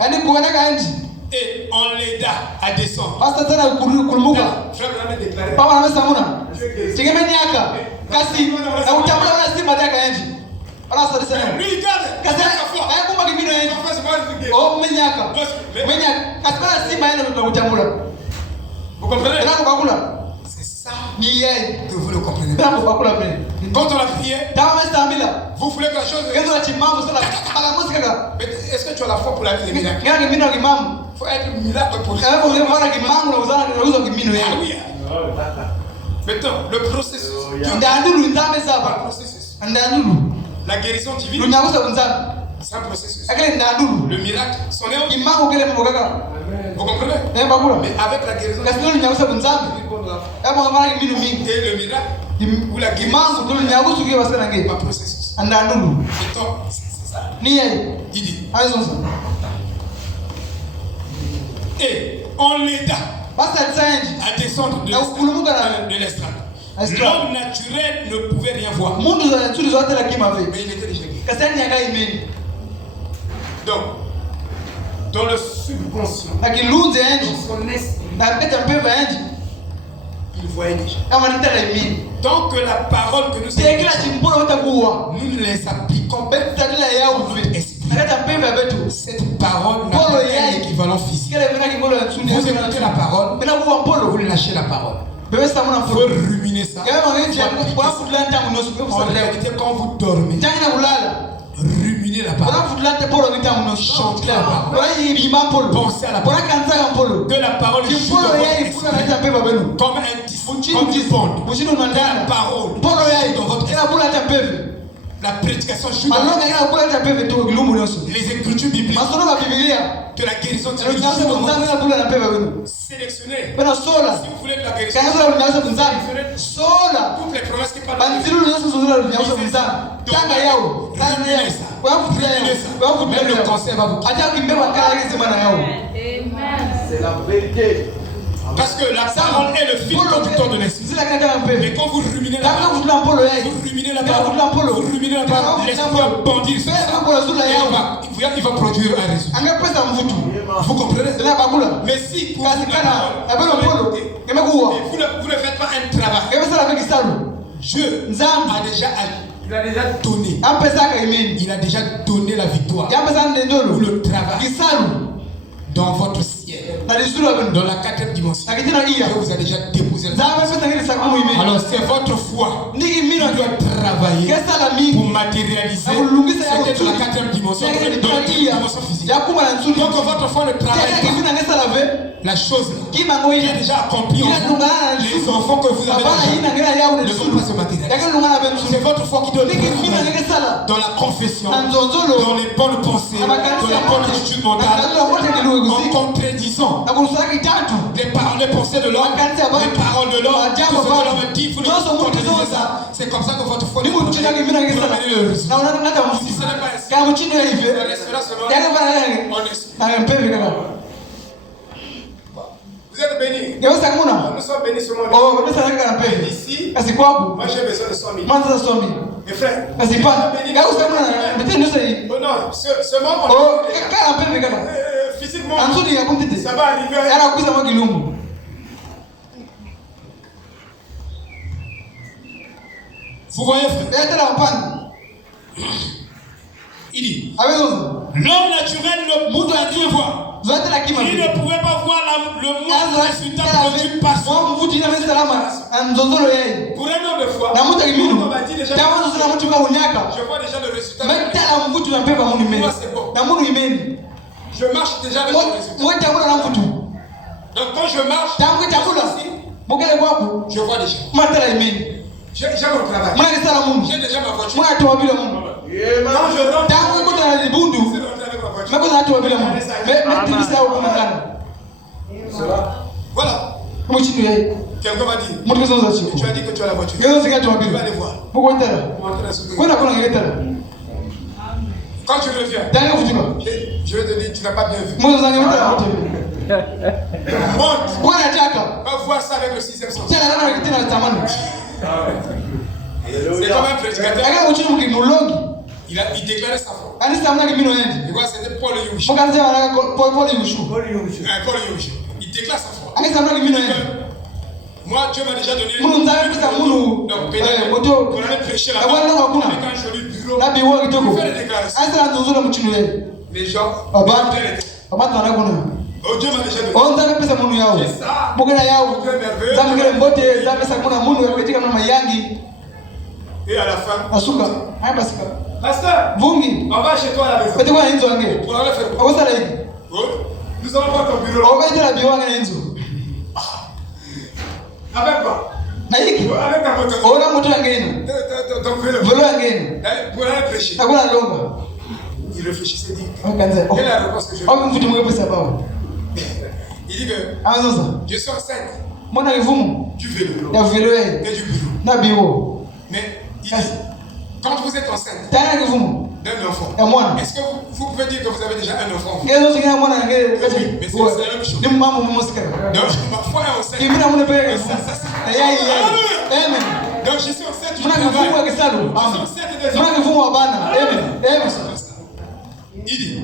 Et on l'aida à descendre. Frère, vous l'avez déclaré. Lui, il garde. Vous comprenez? C'est ça que vous le comprenez. Quand on a prié, vous voulez que la chose. Mais est-ce que tu as la foi pour la vie des miracles? Il faut être miracle pour ça. Ah oui. Maintenant, le processus. La guérison divine. C'est un processus. Le miracle, son est. Vous comprenez? Mais avec la guérison divine. Et le miracle. Ou la guérison. C'est un processus. C'est ça. Il dit. Et on l'aida à descendre de l'estrade. L'homme naturel ne pouvait rien voir. Mais il était déjà guéri. Donc, dans le subconscient, dans son esprit, voyez déjà. Donc la parole que nous écoutons, nous les appliquons dans notre esprit. Cette parole n'a pas un équivalent physique. Vous écoutez la parole, vous lâchez la parole. Vous ruminer ça. En réalité, quand vous dormez, ruminez la parole. Chantez la parole. Pensez à la parole. Que la parole est juste comme un disque, comme une bande. Que la parole est dans votre esprit. La prédication joue dans votre esprit. Les écritures bibliques. Que la guérison divine joue dans votre esprit. Sélectionnez. Si vous voulez de la guérison, sélectionnez toutes les promesses qui parlent de même le cancer va vous quitter. C'est la vérité. Parce que la parole est le fil conducteur de l'esprit. Mais quand vous ruminez la parole, l'esprit va bondir sur ça. Il va produire un résultat. Vous comprenez? Mais si vous ne faites pas un travail, Dieu a déjà donné. Il a déjà donné la victoire. Vous le travail dans votre ciel, dans la 4e dimension. Dieu vous a déjà déposé. Alors c'est votre foi qui doit travailler pour matérialiser ce qui est dans la 4e dimension, dans la dimension physique. Donc votre foi ne travaille pas. La chose qui est déjà accomplie en vous, les enfants que vous avez déjà ne sont pas se matérialiser. C'est votre foi qui doit travailler dans la confession, dans les bonnes pensées, dans la bonne attitude mentale, en contredisant les paroles, les pensées de l'homme, les paroles de l'homme, tout ce que l'homme dit, vous ne contredisez ça. C'est comme ça que votre foi ne peut pas amener le résultat. Si ce n'est pas ainsi, ça restera seulement en esprit. Vous êtes bénis. Nous sommes bénis ce monde. Ici, moi j'ai besoin de 100 000. Mes frères, oh non, ce moment, physiquement, ça va arriver. Vous voyez, frère? Il dit, l'homme naturel ne pouvait pas voir. Il ne pouvait pas voir le moindre résultat produit par son. Pour un homme de foi, on m'a dit déjà, je vois déjà le résultat. Moi c'est bon. Je marche déjà avec le résultat. Donc quand je marche, je vois déjà. J'ai mon travail. J'ai déjà ma voiture. Quand je rentre, voilà. Quelqu'un m'a dit, tu as dit que tu as la voiture. Tu vas aller voir. Quand tu reviens, je vais te dire, tu n'as pas bien vu. Monte. Va voir ça avec le 6e sens. C'est comme un prédicateur. Il déclarait sa foi. Et quoi, c'était Paul Yushu. Il déclare sa foi. Moi, Dieu m'a déjà donné donc pour aller prêcher là-bas avec un joli bureau. Pour faire des déclarations. Les gens, oh, Dieu m'a déjà donné. C'est ça. Et à la fin, pasteur, on va chez toi à la maison. Pour aller faire quoi? Nous allons voir ton bureau. Avec quoi? Avec ta moto. Ton vélo. Pour aller prêcher. Il réfléchissait, dit, quelle est la réponse que je veux? Il dit que je suis enceinte du vélo et du bureau. Mais il dit, quand vous êtes enceinte d'un enfant, est-ce que vous pouvez dire que vous avez déjà un enfant? Oui, mais c'est la même chose. Donc ma foi est enceinte. Donc je suis enceinte du travail. Je suis enceinte des enfants. Il dit,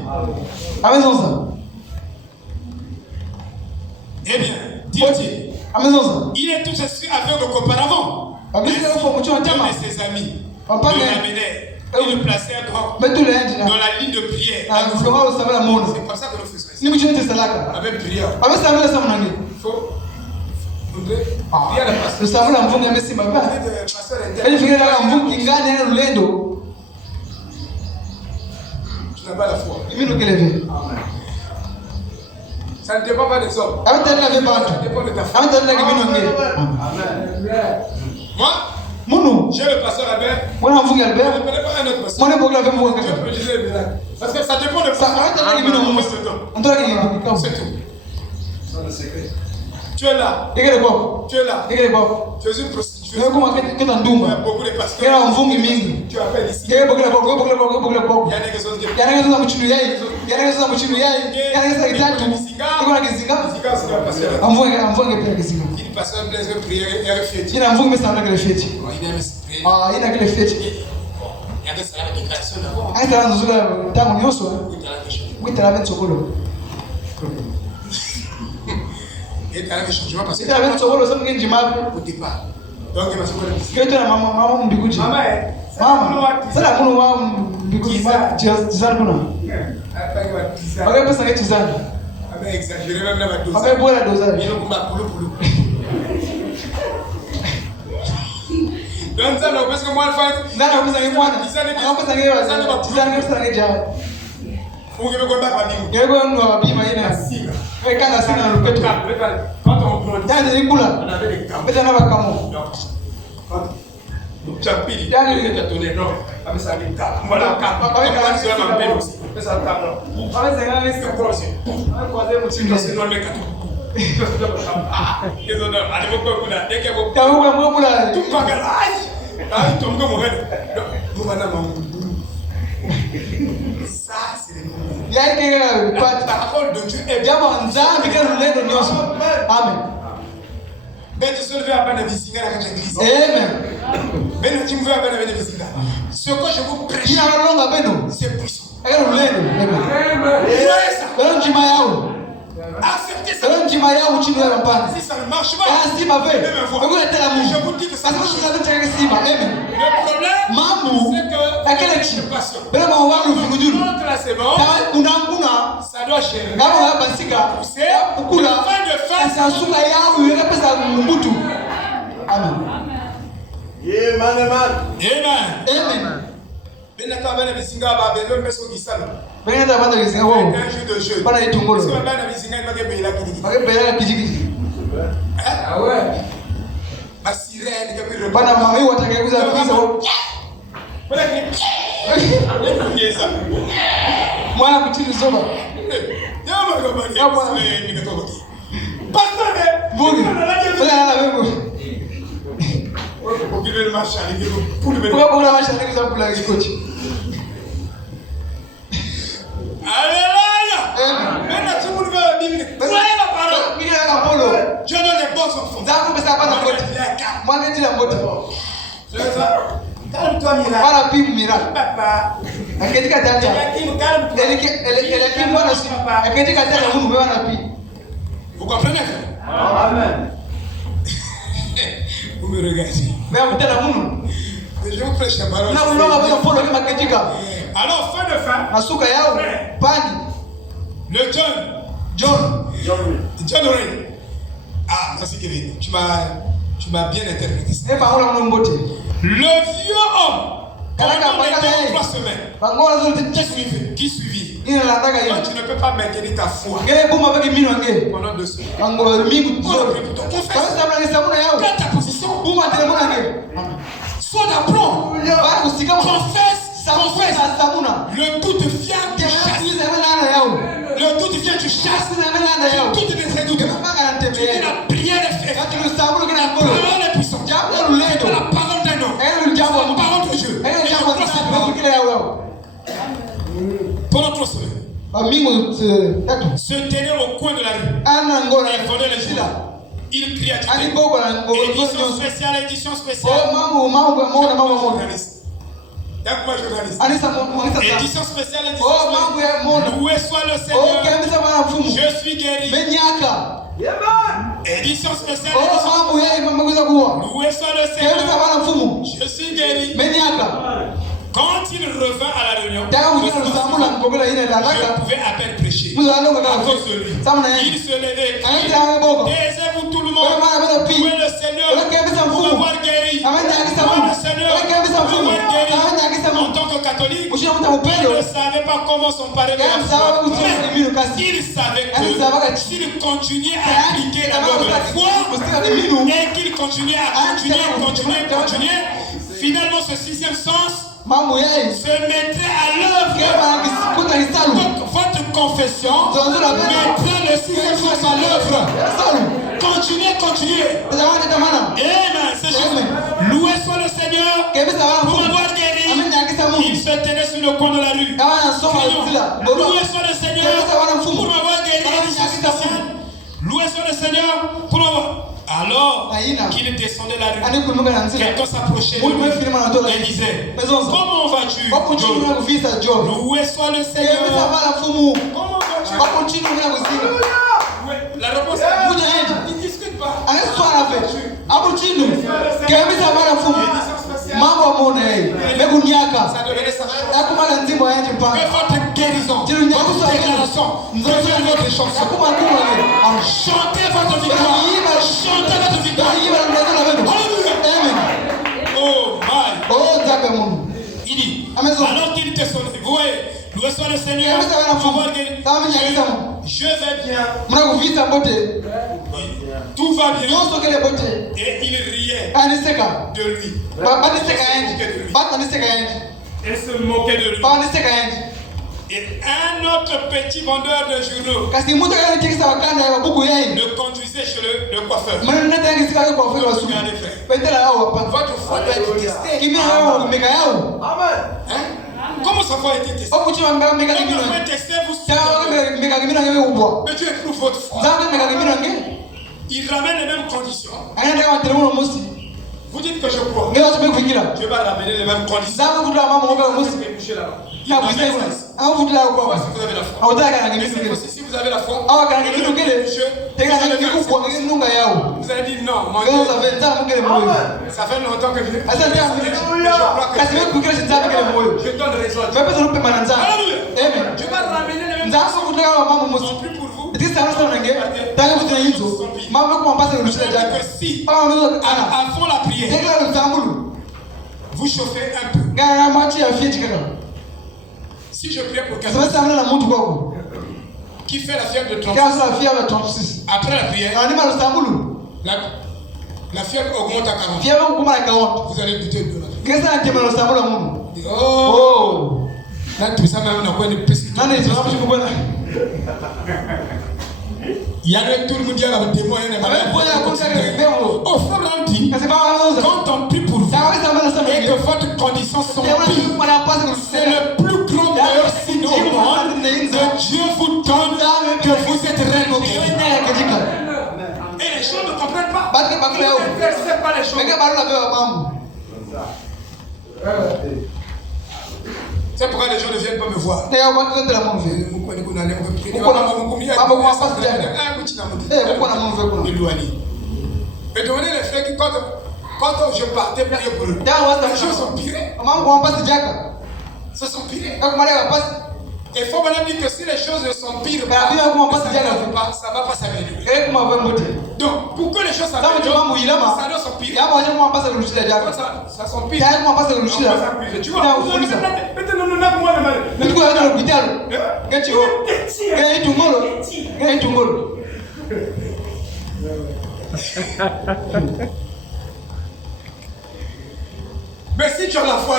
eh bien, dit-il, Il est tout aussi aveugle qu'auparavant. Un de ses amis le ramenait et le plaçait dans la ligne de prière. C'est comme ça que nous faisons. Avec prière. Il faut tu n'as pas la foi. Ça ne dépend pas des hommes. Ça dépend de ta foi. Moi, j'ai le pasteur Albert. Je ne connais pas un autre pasteur. Je peux dire les miracles. Parce que ça dépend de ta foi. C'est tout. C'est le secret. Tu es là. Tu es là. Tu es une prostituée. Il y a beaucoup de pasteurs. Tu appelles ici. Il y a des choses qui il passe un plaisir de prière et refléter. Il aime se prier. Il y a des salades de création et tu as un changement parce que au départ. Donc il va se connaître. Exagéré même la dose. Il donc ça, parce que moi, tu as pris, tu as donné non, avec ça, voilà, la parole de Dieu est bien. Amen. Ben tu se lever à peine de visiter la église. Amen. Ben tu me veux à peine de visiter. Ce que je vous prêche, c'est puissant. Amen. Acceptez ça. Si ça ne marche pas, je vous dis que ça marche. Le problème, c'est que passion. C'est bon. Ça doit gérer. C'est la fin de phase. Amen. Ben attends, ben bisinga ba ben même so gisana. Ben attends, ben bisinga wo. Un jeu de jeu. Bana itongolo. Parce que ben bisinga il va que bela kidiki. Va que bela kidiki. Ah ouais. Ba sirène que bi. Bana mama yi wataka kuza kuza wo. Bana ki. Yesa. Mwana kutili zoba. Yama ko bani. Yama ni ko ko. Pastor. Bogi. Bana la bebo. Pour le marché, pour le marché, pour la coach. Alléluia. Maintenant, tu me veux dire, soyez la parole. Je donne les bons enfants. Moi, je dis la moto. Calme-toi, Mira. Voilà, puis Mira. Papa. Elle dit qu'elle t'a dit. Elle dit qu'elle t'a dit. Vous comprenez? Amen. Vous me regardez. Mais je vous prêche la parole. Alors, fin de fin. Le John Ray. Ah, merci Kevin. Tu m'as bien interprété. Le vieux homme. Pendant 3 semaines. Qui suivit. Donc, tu ne peux pas maintenir ta foi pendant 2 semaines. Quelle ta position? Sois d'aplomb. Confesse. Le doute vient, tu chasses. Le doute vient, tu chasses. Le doute de tes doutes. Tu dis la prière est faite. La parole est puissante. C'est la parole d'un homme. C'est la parole de Dieu. Et je crois cette parole. Pendant 3 semaines. Se tenait au coin de la rue. Il vendait les jours. Il criait à Dieu. Édition spéciale. Édition spéciale. Loué soit le Seigneur. Je suis guéri. Édition spéciale. Loué soit le Seigneur. Je suis guéri. Quand il revint à la réunion, je pouvais à peine prêcher à cause de lui. Il se levait et criait, taisez-vous tout le monde, louez le Seigneur pour m'avoir guéri. Louez le Seigneur pour m'avoir guéri. En tant que catholique, il ne savait pas comment s'emparer de la foi. Mais il savait que s'il continuait à appliquer la loi de la foi et qu'il continuait à continuer, finalement ce sixième sens se mettrait à l'œuvre. Donc votre confession mettrait le sixième sens à l'œuvre. Continuez. Amen. C'est juste. Loué soit le Seigneur pour m'avoir guéri. Il se tenait sur le coin de la rue. Loué soit le Seigneur pour m'avoir guéri. Loué soit le Seigneur pour m'avoir. Alors qu'il descendait la rue, quelqu'un s'approchait de lui et disait, comment vas-tu, Job? Loué soit le Seigneur. Comment vas-tu? La réponse est, il ne discute pas. Ça devenait sa chance. Que votre guérison, votre déclaration, votre chanson. Chantez votre victoire. Chantez votre victoire. Alléluia. Oh my. Il dit, alors qu'il te sonne, vous voyez, loué soit le Seigneur. Je vais bien. Tout va bien. Et il riait de lui. Et se moquait de lui. Et un autre petit vendeur de journaux le conduisait chez le coiffeur. Regardez, frère. Votre foi doit être testée. Hein? Comment sa foi a été testée? Quand votre foi est testée, mais Dieu éprouve votre foi. Il ramène les mêmes conditions. Vous dites que je crois. Dieu va ramener les mêmes conditions. Si vous avez la foi. Si vous avez la foi, vous allez dire non. Ça fait longtemps que je donne raison. Dieu va ramener les mêmes conditions. Non plus pour vous. Si avant la prière, vous chauffez un peu. Si je prie pour quelqu'un qui fait la fièvre de 36, après la prière, la fièvre augmente à 40. Vous allez douter de la fièvre. Oh! Là, tout ça, même, on a quoi de plus. Il y a tout le monde qui a des témoins. Oh, quand on prie pour vous et que votre condition sont pires, c'est le plus grand meilleur signe au monde que Dieu vous donne que vous êtes rénovés. Et les gens ne comprennent pas. Vous n'inversez pas les choses. C'est pourquoi les gens ne viennent pas me voir. Mais demandez les frères qui, quand je partais prier pour eux, les choses sont pirées. Se sont pirées. Il faut maintenant dire que si les choses sont pires, ça ne va pas s'améliorer. Donc, pour que les choses s'améliorent, ça doit s'empirer. Ça s'empire. Tu vois, mais si tu as la foi,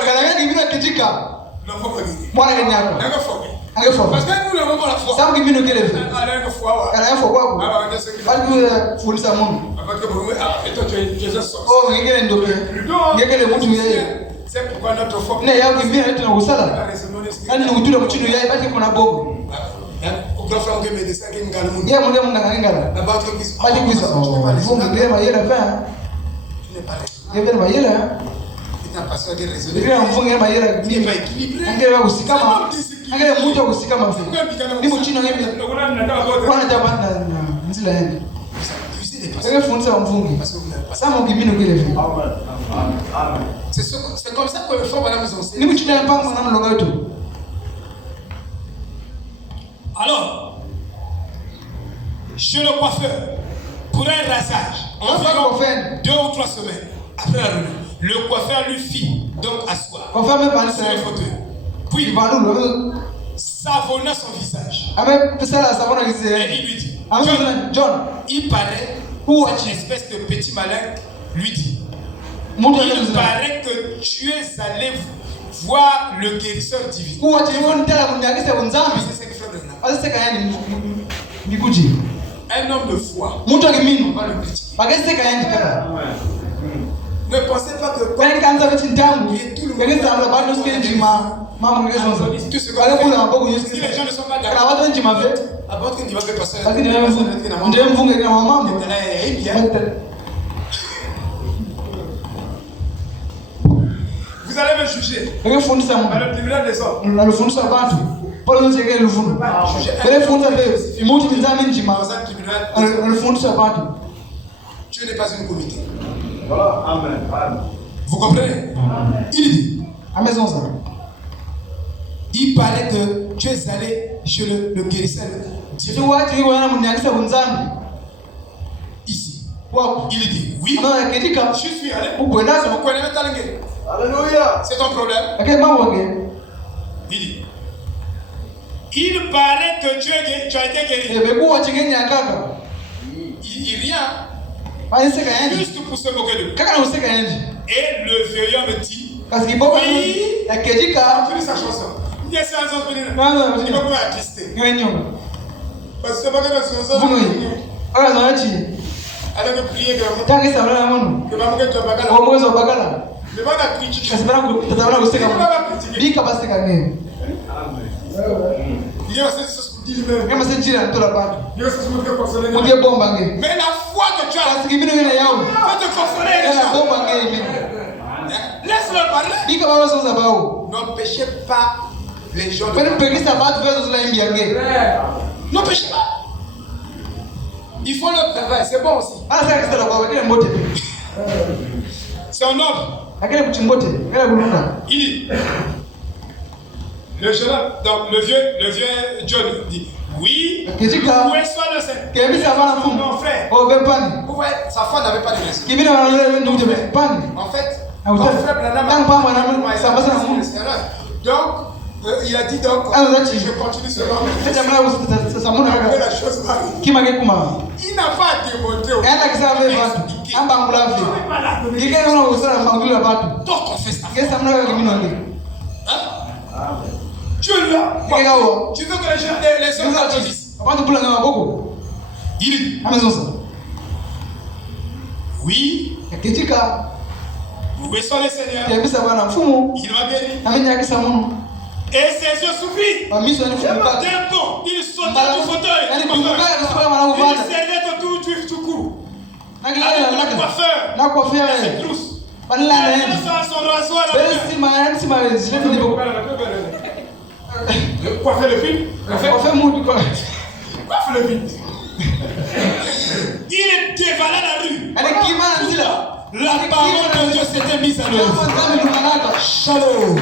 parce que nous n'avons pas la foi. C'est pourquoi notre foi. Parce que vous n'avez pas ça. C'est comme ça que le fond madame vous enseigne. Alors, chez le coiffeur, pour un rasage, environ 2 ou 3 semaines après la réunion, le coiffeur lui fit donc asseoir sur le fauteuil. Puis, savonna son visage. Et il lui dit, John, il paraît, cette espèce de petit malin lui dit, il paraît que tu es allé voir le guérisseur divin. Un homme de foi. On va le critiquer. Ne pensez pas que quand il est tout le monde tout ce qu'on fait, si les gens ne sont pas d'accord, après qu'il ne va pas passer vous allez me juger à le tribunal des hommes. Dieu n'est pas une comité. Vous comprenez? Il dit, il paraît que tu es allé chez le guérisseur divin. Ici. Il dit, oui, je suis allé. Alléluia. C'est ton problème. Il dit, il paraît que tu as été guéri. Il vient juste pour se moquer de lui. Et le vieux homme me dit, oui, il sa chanson. Il dit, c'est un sens béni. Il va pouvoir attrister. Parce que c'est pas que elle avait prié grand. Que maman que tu as bagala. Mais pas la critique. Il y a cette chose pour dire lui-même. Il y a cette chose pour consoler. Mais la foi que tu as, va te consoler les gens. Laisse-le parler. N'empêchez pas les gens de parler. N'empêchez pas. Il faut le travail, c'est bon aussi. C'est un homme. Il dit, le jeune homme, donc le vieux John dit, oui, où est soit le Seigneur? Mon frère. Vous voyez, sa femme n'avait pas de raison. En fait, mon frère donc, il a dit donc, je continue seulement. Après la chose m'arrive. Il n'a pas démontré. Donc on fait ça. Tu es là. Tu veux que les hommes t'applaudissent? Il dit, oui, où sont les seigneurs? Il m'a béni. Et ses yeux s'ouvrirent. D'un bond, il sauta du fauteuil. Il servait tout court. Avec le coiffeur et ses trousses. Il a son rasoir à la main. Coiffer le fil. Coiffe le fil. Il dévala la rue. La parole de Dieu s'était mise à l'œuvre. Shalom.